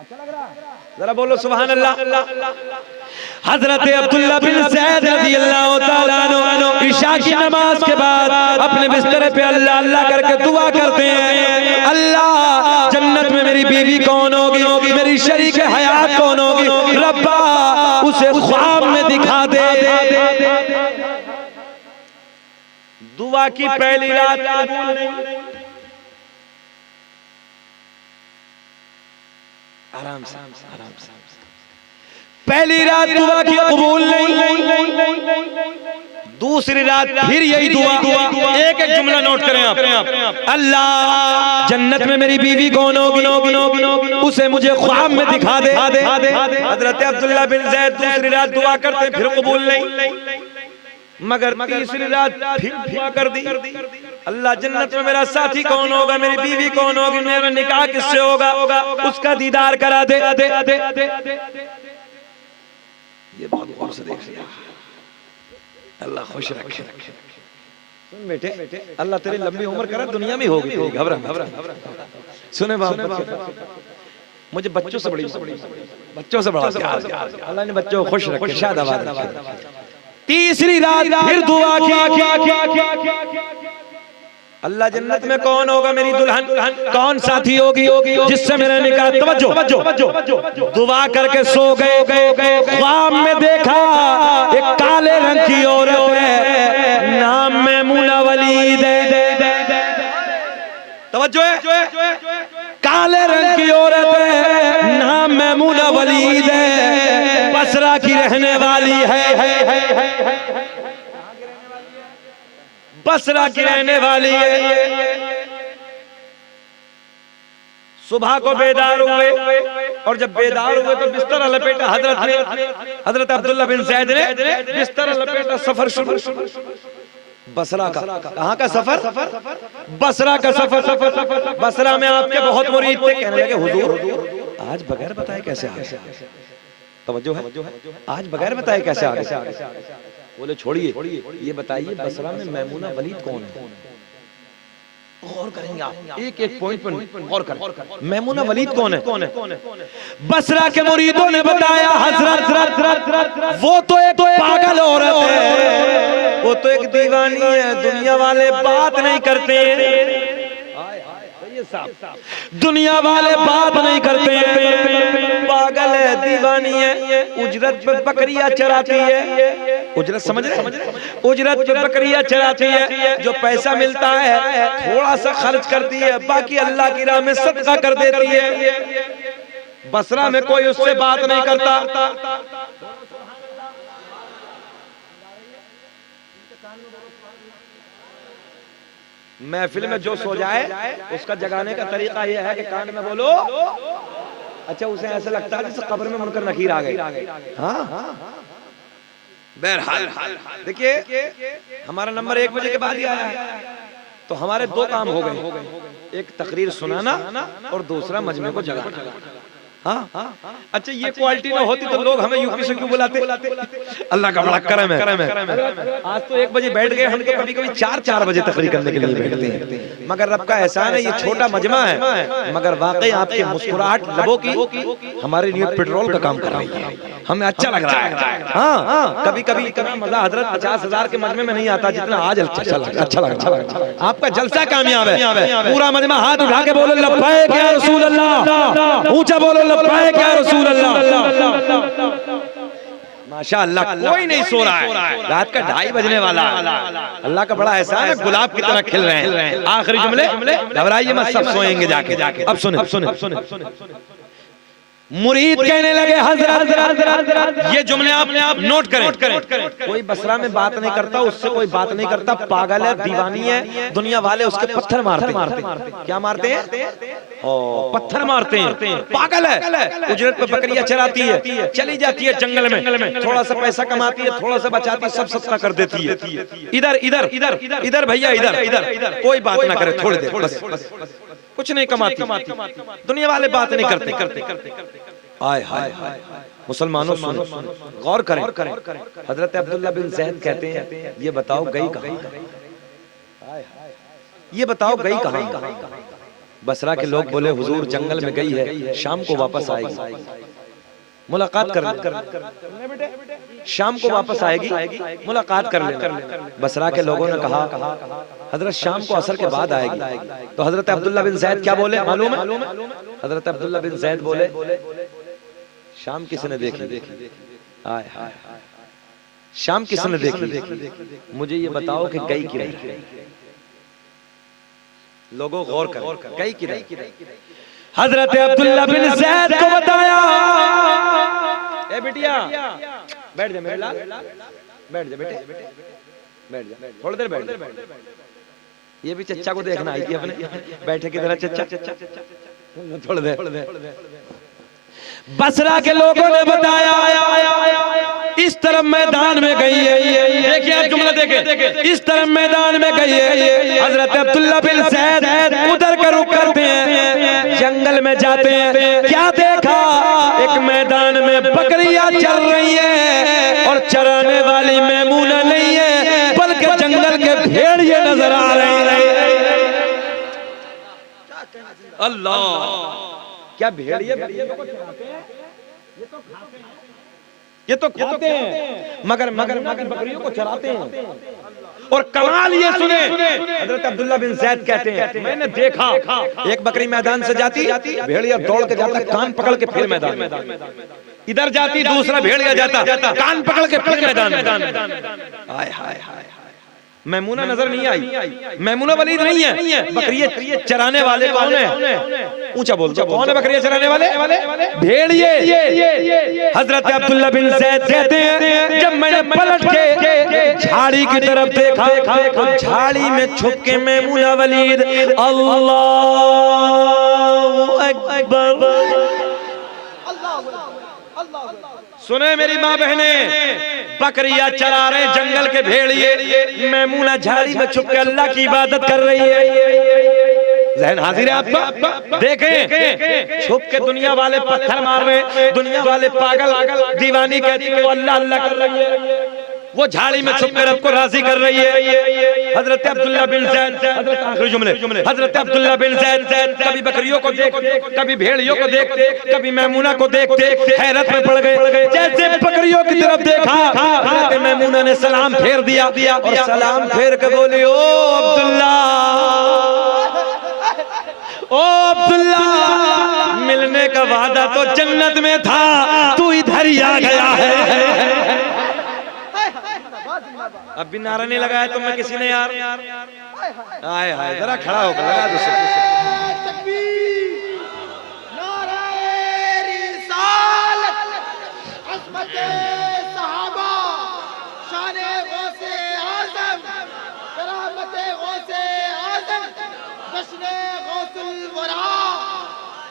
अच्छा लग रहा? जरा बोलो सुभान अल्लाह। हजरत अब्दुल्ला बिन ज़ैद रज़ियल्लाहु ताला अन्हु इशा की नमाज के बाद अपने बिस्तर पे अल्लाह अल्लाह करके दुआ करते हैं, अल्लाह जन्नत में मेरी बीवी कौन होगी, मेरी शरीक हयात कौन होगी, रब्बा उसे ख्वाब में दिखा दे। दुआ की पहली रात कबूल नहीं। आराम से आराम से। पहली रात दुआ की कबूल नहीं, दूसरी रात फिर यही दुआ। एक एक जुमला नोट करें आप। अल्लाह जन्नत में मेरी बीवी कौन होगी, उसे मुझे ख्वाब में दिखा दे। हजरत अब्दुल्ला बिन ज़ैद दूसरी रात दुआ करते हैं, फिर कबूल नहीं, मगर तीसरी रात फिर दुआ कर दी, अल्लाह जन्नत में मेरा साथी कौन होगा, मेरी बीवी कौन होगी, मेरा निकाह किससे होगा, उसका दीदार करा दे। ये बहुत गौर से देखिए, अल्लाह खुश रखे। सुन बेटे, अल्लाह तेरी लंबी उम्र करे, दुनिया में होगी, घबरा घबरा। सुने बाप, मुझे बच्चों से बड़ी, बच्चों से बड़ा अल्लाह ने बच्चों को खुश रखे, शादाबाद रखे। तीसरी रात फिर दुआ की, अल्लाह जन्नत में कौन होगा, मेरी दुल्हन कौन साथी होगी जिससे मेरा निकाह। तवज्जो, दुआ करके सो गए। ख्वाब में देखा एक काले रंग की औरत है, नाम मैमूना वलीद है। तवज्जो है, काले रंग की औरत है, नाम मैमूना वलीद है, बसरा की रहने वाली है, बसरा की रहने वाली है। सुबह को बेदार हुए, और जब बेदार हुए तो बिस्तर लपेटा हजरत अब्दुल्ला बिन ज़ैद ने बिस्तर लपेटा, सफर शुरू। बसरा का, कहाँ का सफर? बसरा का सफर। बसरा में आपके बहुत मुरीद थे, कहने लगे हुजूर आज बगैर बताए कैसे आ गए? तवज्जो है, आज बगैर बताए कैसे आ गए? बोले छोड़िए, ये बताइए बसरा में मैमूना वलीद कौन है? गौर करेंगे आप, एक एक पॉइंट पर गौर करें। मैमूना वलीद कौन है? बसरा के मुरीदों ने बताया, हजरत वो तो एक पागल औरत है, वो तो एक दीवानी है, दुनिया वाले बात नहीं करते हैं, दुनिया वाले बात नहीं करते हैं, पागल है, दीवानी है, उजरत पर बकरियां चराती है। उजरत समझ रहे? उजरत पर बकरियां चराती है, जो पैसा मिलता है थोड़ा सा खर्च करती है, बाकी अल्लाह की राह में सदका कर देती है। बसरा में कोई उससे बात नहीं करता। महफिल में जो सो जाए उसका जगाने का तरीका यह है कि कान में बोलो। अच्छा, उसे ऐसा लगता है जैसे कब्र में मुनकर नकीर आ गई। हाँ, बहरहाल देखिए, हमारा नंबर 1 बजे के बाद ही आया है, तो हमारे 2 काम हो गए, एक तकरीर सुनाना और दूसरा मजमे को जगाना। हाँ, अच्छा, ये क्वालिटी ना होती तो लोग हमें यूपी से क्यों बुलाते? अल्लाह का बड़ा करम है। आज तो 1 बजे बैठ गए, हम तो कभी कभी 4 बजे तकरीर करने के लिए बैठते हैं, मगर रब का एहसान है, ये छोटा मजमा है, मगर वाकई आपकी मुस्कुराहट लबों की हमारे लिए पेट्रोल का काम कर रही है, हमें अच्छा लग रहा है। हाँ, कभी कभी मजा हजरत 50,000 के मजमे में नहीं आता जितना आज अच्छा लगा। आपका जलसा कामयाब है। पूरा मजमा हाथ उठा के बोलो लब्बैक या रसूल अल्लाह, ऊंचा बोलो लब्बैक या रसूल अल्लाह। माशाअल्लाह, कोई नहीं सो रहा है, रात का 2:30 बजने वाला है। अल्लाह का बड़ा एहसान है, गुलाब की तरह खिल रहे हैं। आखिरी जुमले, घबराइए मत, सब सोएंगे जाके। अब सुने। मुरीद कहने लगे, हजरत ये जुमले आप नोट करें। कोई बसरा में बात नहीं करता, उससे कोई बात नहीं करता, पागल है, दीवानी है, दुनिया वाले उसके पत्थर मारते हैं। क्या मारते हैं? पत्थर मारते हैं। पागल है, उजरत पे बकरियां चराती है, चली जाती है जंगल में, थोड़ा सा पैसा कमाती है, थोड़ा सा बचाती है, सब सस्ता कर देती है। इधर भैया, इधर कोई बात ना करे, थोड़ी देर बस, कुछ नहीं कमाती, दुनिया वाले बात नहीं करते। आय हाय, मुसलमानों सुनो, गौर करें। हजरत अब्दुल्ला बिन ज़ैद कहते हैं, ये बताओ गई कहाँ? ये बताओ गई कहाँ? बसरा के लोग बोले हुजूर जंगल में गई है, शाम को वापस आएगी, मुलाकात कर लेना, शाम को वापस आएगी, मुलाकात कर लेना। बसरा के लोगों ने कहा हजरत शाम को असर के बाद आएगी। तो हजरत अब्दुल्ला बिन जैद क्या बोले मालूम है? हजरत अब्दुल्ला बिन जैद बोले शाम किसने देखी? आय हाय, शाम किसने देखी? मुझे ये बताओ कि गई कि नहीं? लोगों गौर करें, गई कि नहीं? हजरत अब्दुल्ला बिन जैद को बताया, ए बिटिया बैठ जा मेरे लाल, बैठ जा बेटे, बैठ जा, थोड़ी देर बैठ जा। ये भी चच्चा को देखना आई थी अपने, बैठे की तरह चच्चा, थोड़ी देर। बसरा के लोगों ने बताया इस तरफ मैदान में गई है, देखिए आप जुमला देखें, इस तरफ मैदान में गई है। हजरत अब्दुल्ला बिन जैद उधर का रुख करते हैं, जंगल में जाते हैं। क्या देखा? एक मैदान में बकरियां चल रही है और चराने वाली मैमूना नहीं है, बल्कि जंगल के भेड़िए नजर आ रहे हैं। अल्लाह, क्या भेड़िए ये तो खाते हैं, मगर बकरियों को चराते हैं। और कमाल ये सुने, हजरत अब्दुल्ला बिन जैद कहते हैं मैंने देखा एक बकरी मैदान से जाती, भेड़िया दौड़ के जाता, कान पकड़ के फिर मैदान में, इधर जाती, दूसरा भेड़िया जाता, कान पकड़ के फिर मैदान में। हाय हाय हाय, मैमूना नजर नहीं आई, मैमूना वलीद नहीं है, बकरियां चराने वाले कौन है? ऊंचा बोल दो, कौन है बकरियां चराने वाले? भेड़िए। हजरत अब्दुल्ला बिन जैद कहते हैं जब मैंने पलट के झाड़ी की तरफ देखा तो झाड़ी में छुप के मैमूना वलीद अल्लाह अकबर। सुने मेरी माँ बहने, बकरियां चरा रहे जंगल के भेड़िए, मैमूना झाड़ी में छुप के अल्लाह की इबादत कर रही है। ज़हन हाजिर है आपका? देखें, छुप के दुनिया वाले पत्थर मार रहे, दुनिया वाले पागल दीवानी कहती है वो अल्लाह अल्लाह कर रही है, वो झाड़ी में छुप कर रब को राजी कर रही है। हजरत अब्दुल्ला बिन जैद, हजरत आखिरी जुमले, हजरत अब्दुल्ला बिन जैद कभी बकरियों को देखते, कभी भेड़ियों को देखते, कभी मैमूना को देखते, हैरत में पड़ गए। जैसे बकरियों की तरफ देखा, हजरत मैमूना ने सलाम फेर दिया और सलाम फेर के बोली ओ अब्दुल्ला, ओ अब्दुल्ला, मिलने का वादा तो जन्नत में था, तू इधर ही आ गया है। अब भी नारा नहीं लगाया तो मैं किसी ने यार, आए हाय, जरा खड़ा होकर लगा दो।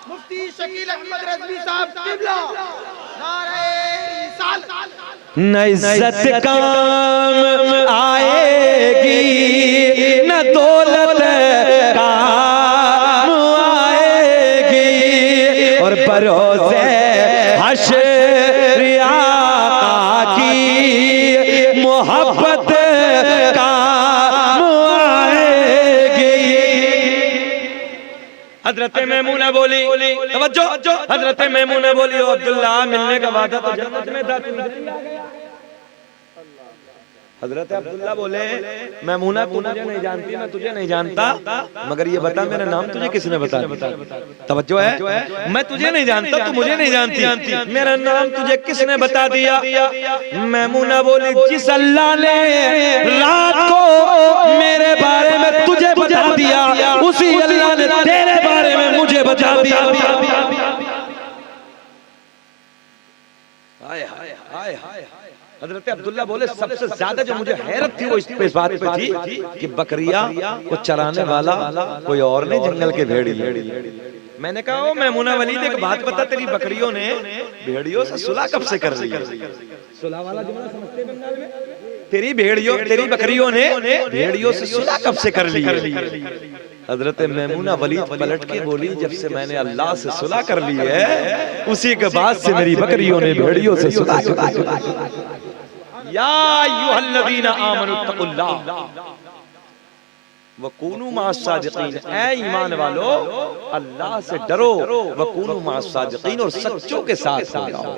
मुफ्ती शकील अहमद रज़वी साहब क़िबला, न इज्जत काम आएगी, न दौलत काम आएगी, और भरोसे हश्र आका की मोहब्बत काम आएगी। हजरत मैमूना बोली, तवज्जो, हजरत मैमूना बोली ओ अब्दुल्ला, मिलने का वादा तो जन्नत में था। हजरत अब्दुल्ला बोले मैमूना तू मुझे नहीं जानती, मैं तुझे नहीं जानता, मगर ये बता मेरा नाम तुझे किसने बताया? तवज्जो है, मैं तुझे नहीं जानता, तू मुझे नहीं जानती, मेरा नाम तुझे किसने बता दिया? मैमूना बोली जिस अल्लाह ने रात को मेरे बारे में तुझे बता दिया, उसी अल्लाह ने तेरे बारे में मुझे बता दिया। हाय हाय हाय हाय। हजरत अब्दुल्ला बोले सबसे ज्यादा जो मुझे हैरत थी वो इस बात पे थी कि बकरियां को चराने वाला कोई और नहीं, जंगल के भेड़िए। मैंने कहा ओ मैमूना वलीद, एक बात बता, तेरी बकरियों ने भेड़ियों से सुलह कब से कर ली? सुलह वाला जुमला समझते हैं बंगाल में? तेरी बकरियों ने भेड़ियों से सुलह कब से कर ली? हजरत मैमूना वलीद पलट के बोली जब से मैंने अल्लाह से सुलह कर ली है, उसी के बाद से मेरी बकरियों ने भेड़ियों से सुलह कर ली। या अय्युहल्लज़ीना आमनु तक़ुल्लाह, वकूनु मास्सादिकीन, ऐ ईमान वालो अल्लाह से डरो, वकूनु मास्सादिकीन, और सच्चों के साथ हो जाओ।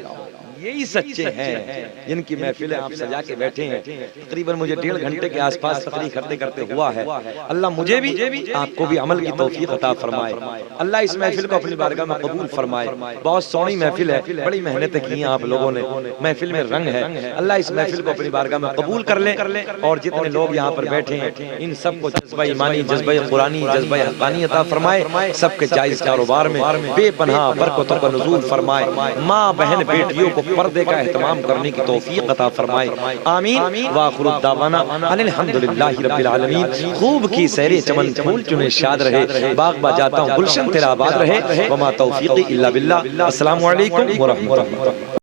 यही सच्चे हैं जिनकी महफिलें आप सजा के बैठे हैं। तकरीबन मुझे 1.5 घंटे के आसपास तकरीर करते करते हुआ है। अल्लाह मुझे भी आपको भी अमल की तौफीक अता फरमाए। अल्लाह इस महफिल को अपनी बारगाह में कबूल फरमाए। बहुत सोहनी महफिल है, बड़ी मेहनतें की हैं आप लोगों ने, महफिल में रंग है। अल्लाह इस महफिल को अपनी बारगाह में कबूल कर ले, और जितने लोग यहाँ पर बैठे हैं इन सबको जज्बा ईमानी, जज्बा कुरानी, जज्बा हक़ानी अता फरमाए। सबके जायज कारोबार में बेपनाह बरकतों का नुज़ूल फरमाए। माँ बहन बेटियों को पर्दे का एहतमाम करने की तौफीक अता फरमाए। आमीन। व आखिरु दावाना अनिल हम्दुलिल्लाहि रब्बिल आलमीन। खूब की सैरे चमन फूल चुने शाद रहे, बाग बजाता हूँ गुलशन तेरा आबाद रहे। वमा तौफीक़ी इल्ला बिल्लाह। अस्सलामु अलैकुम व रहमतुल्लाह।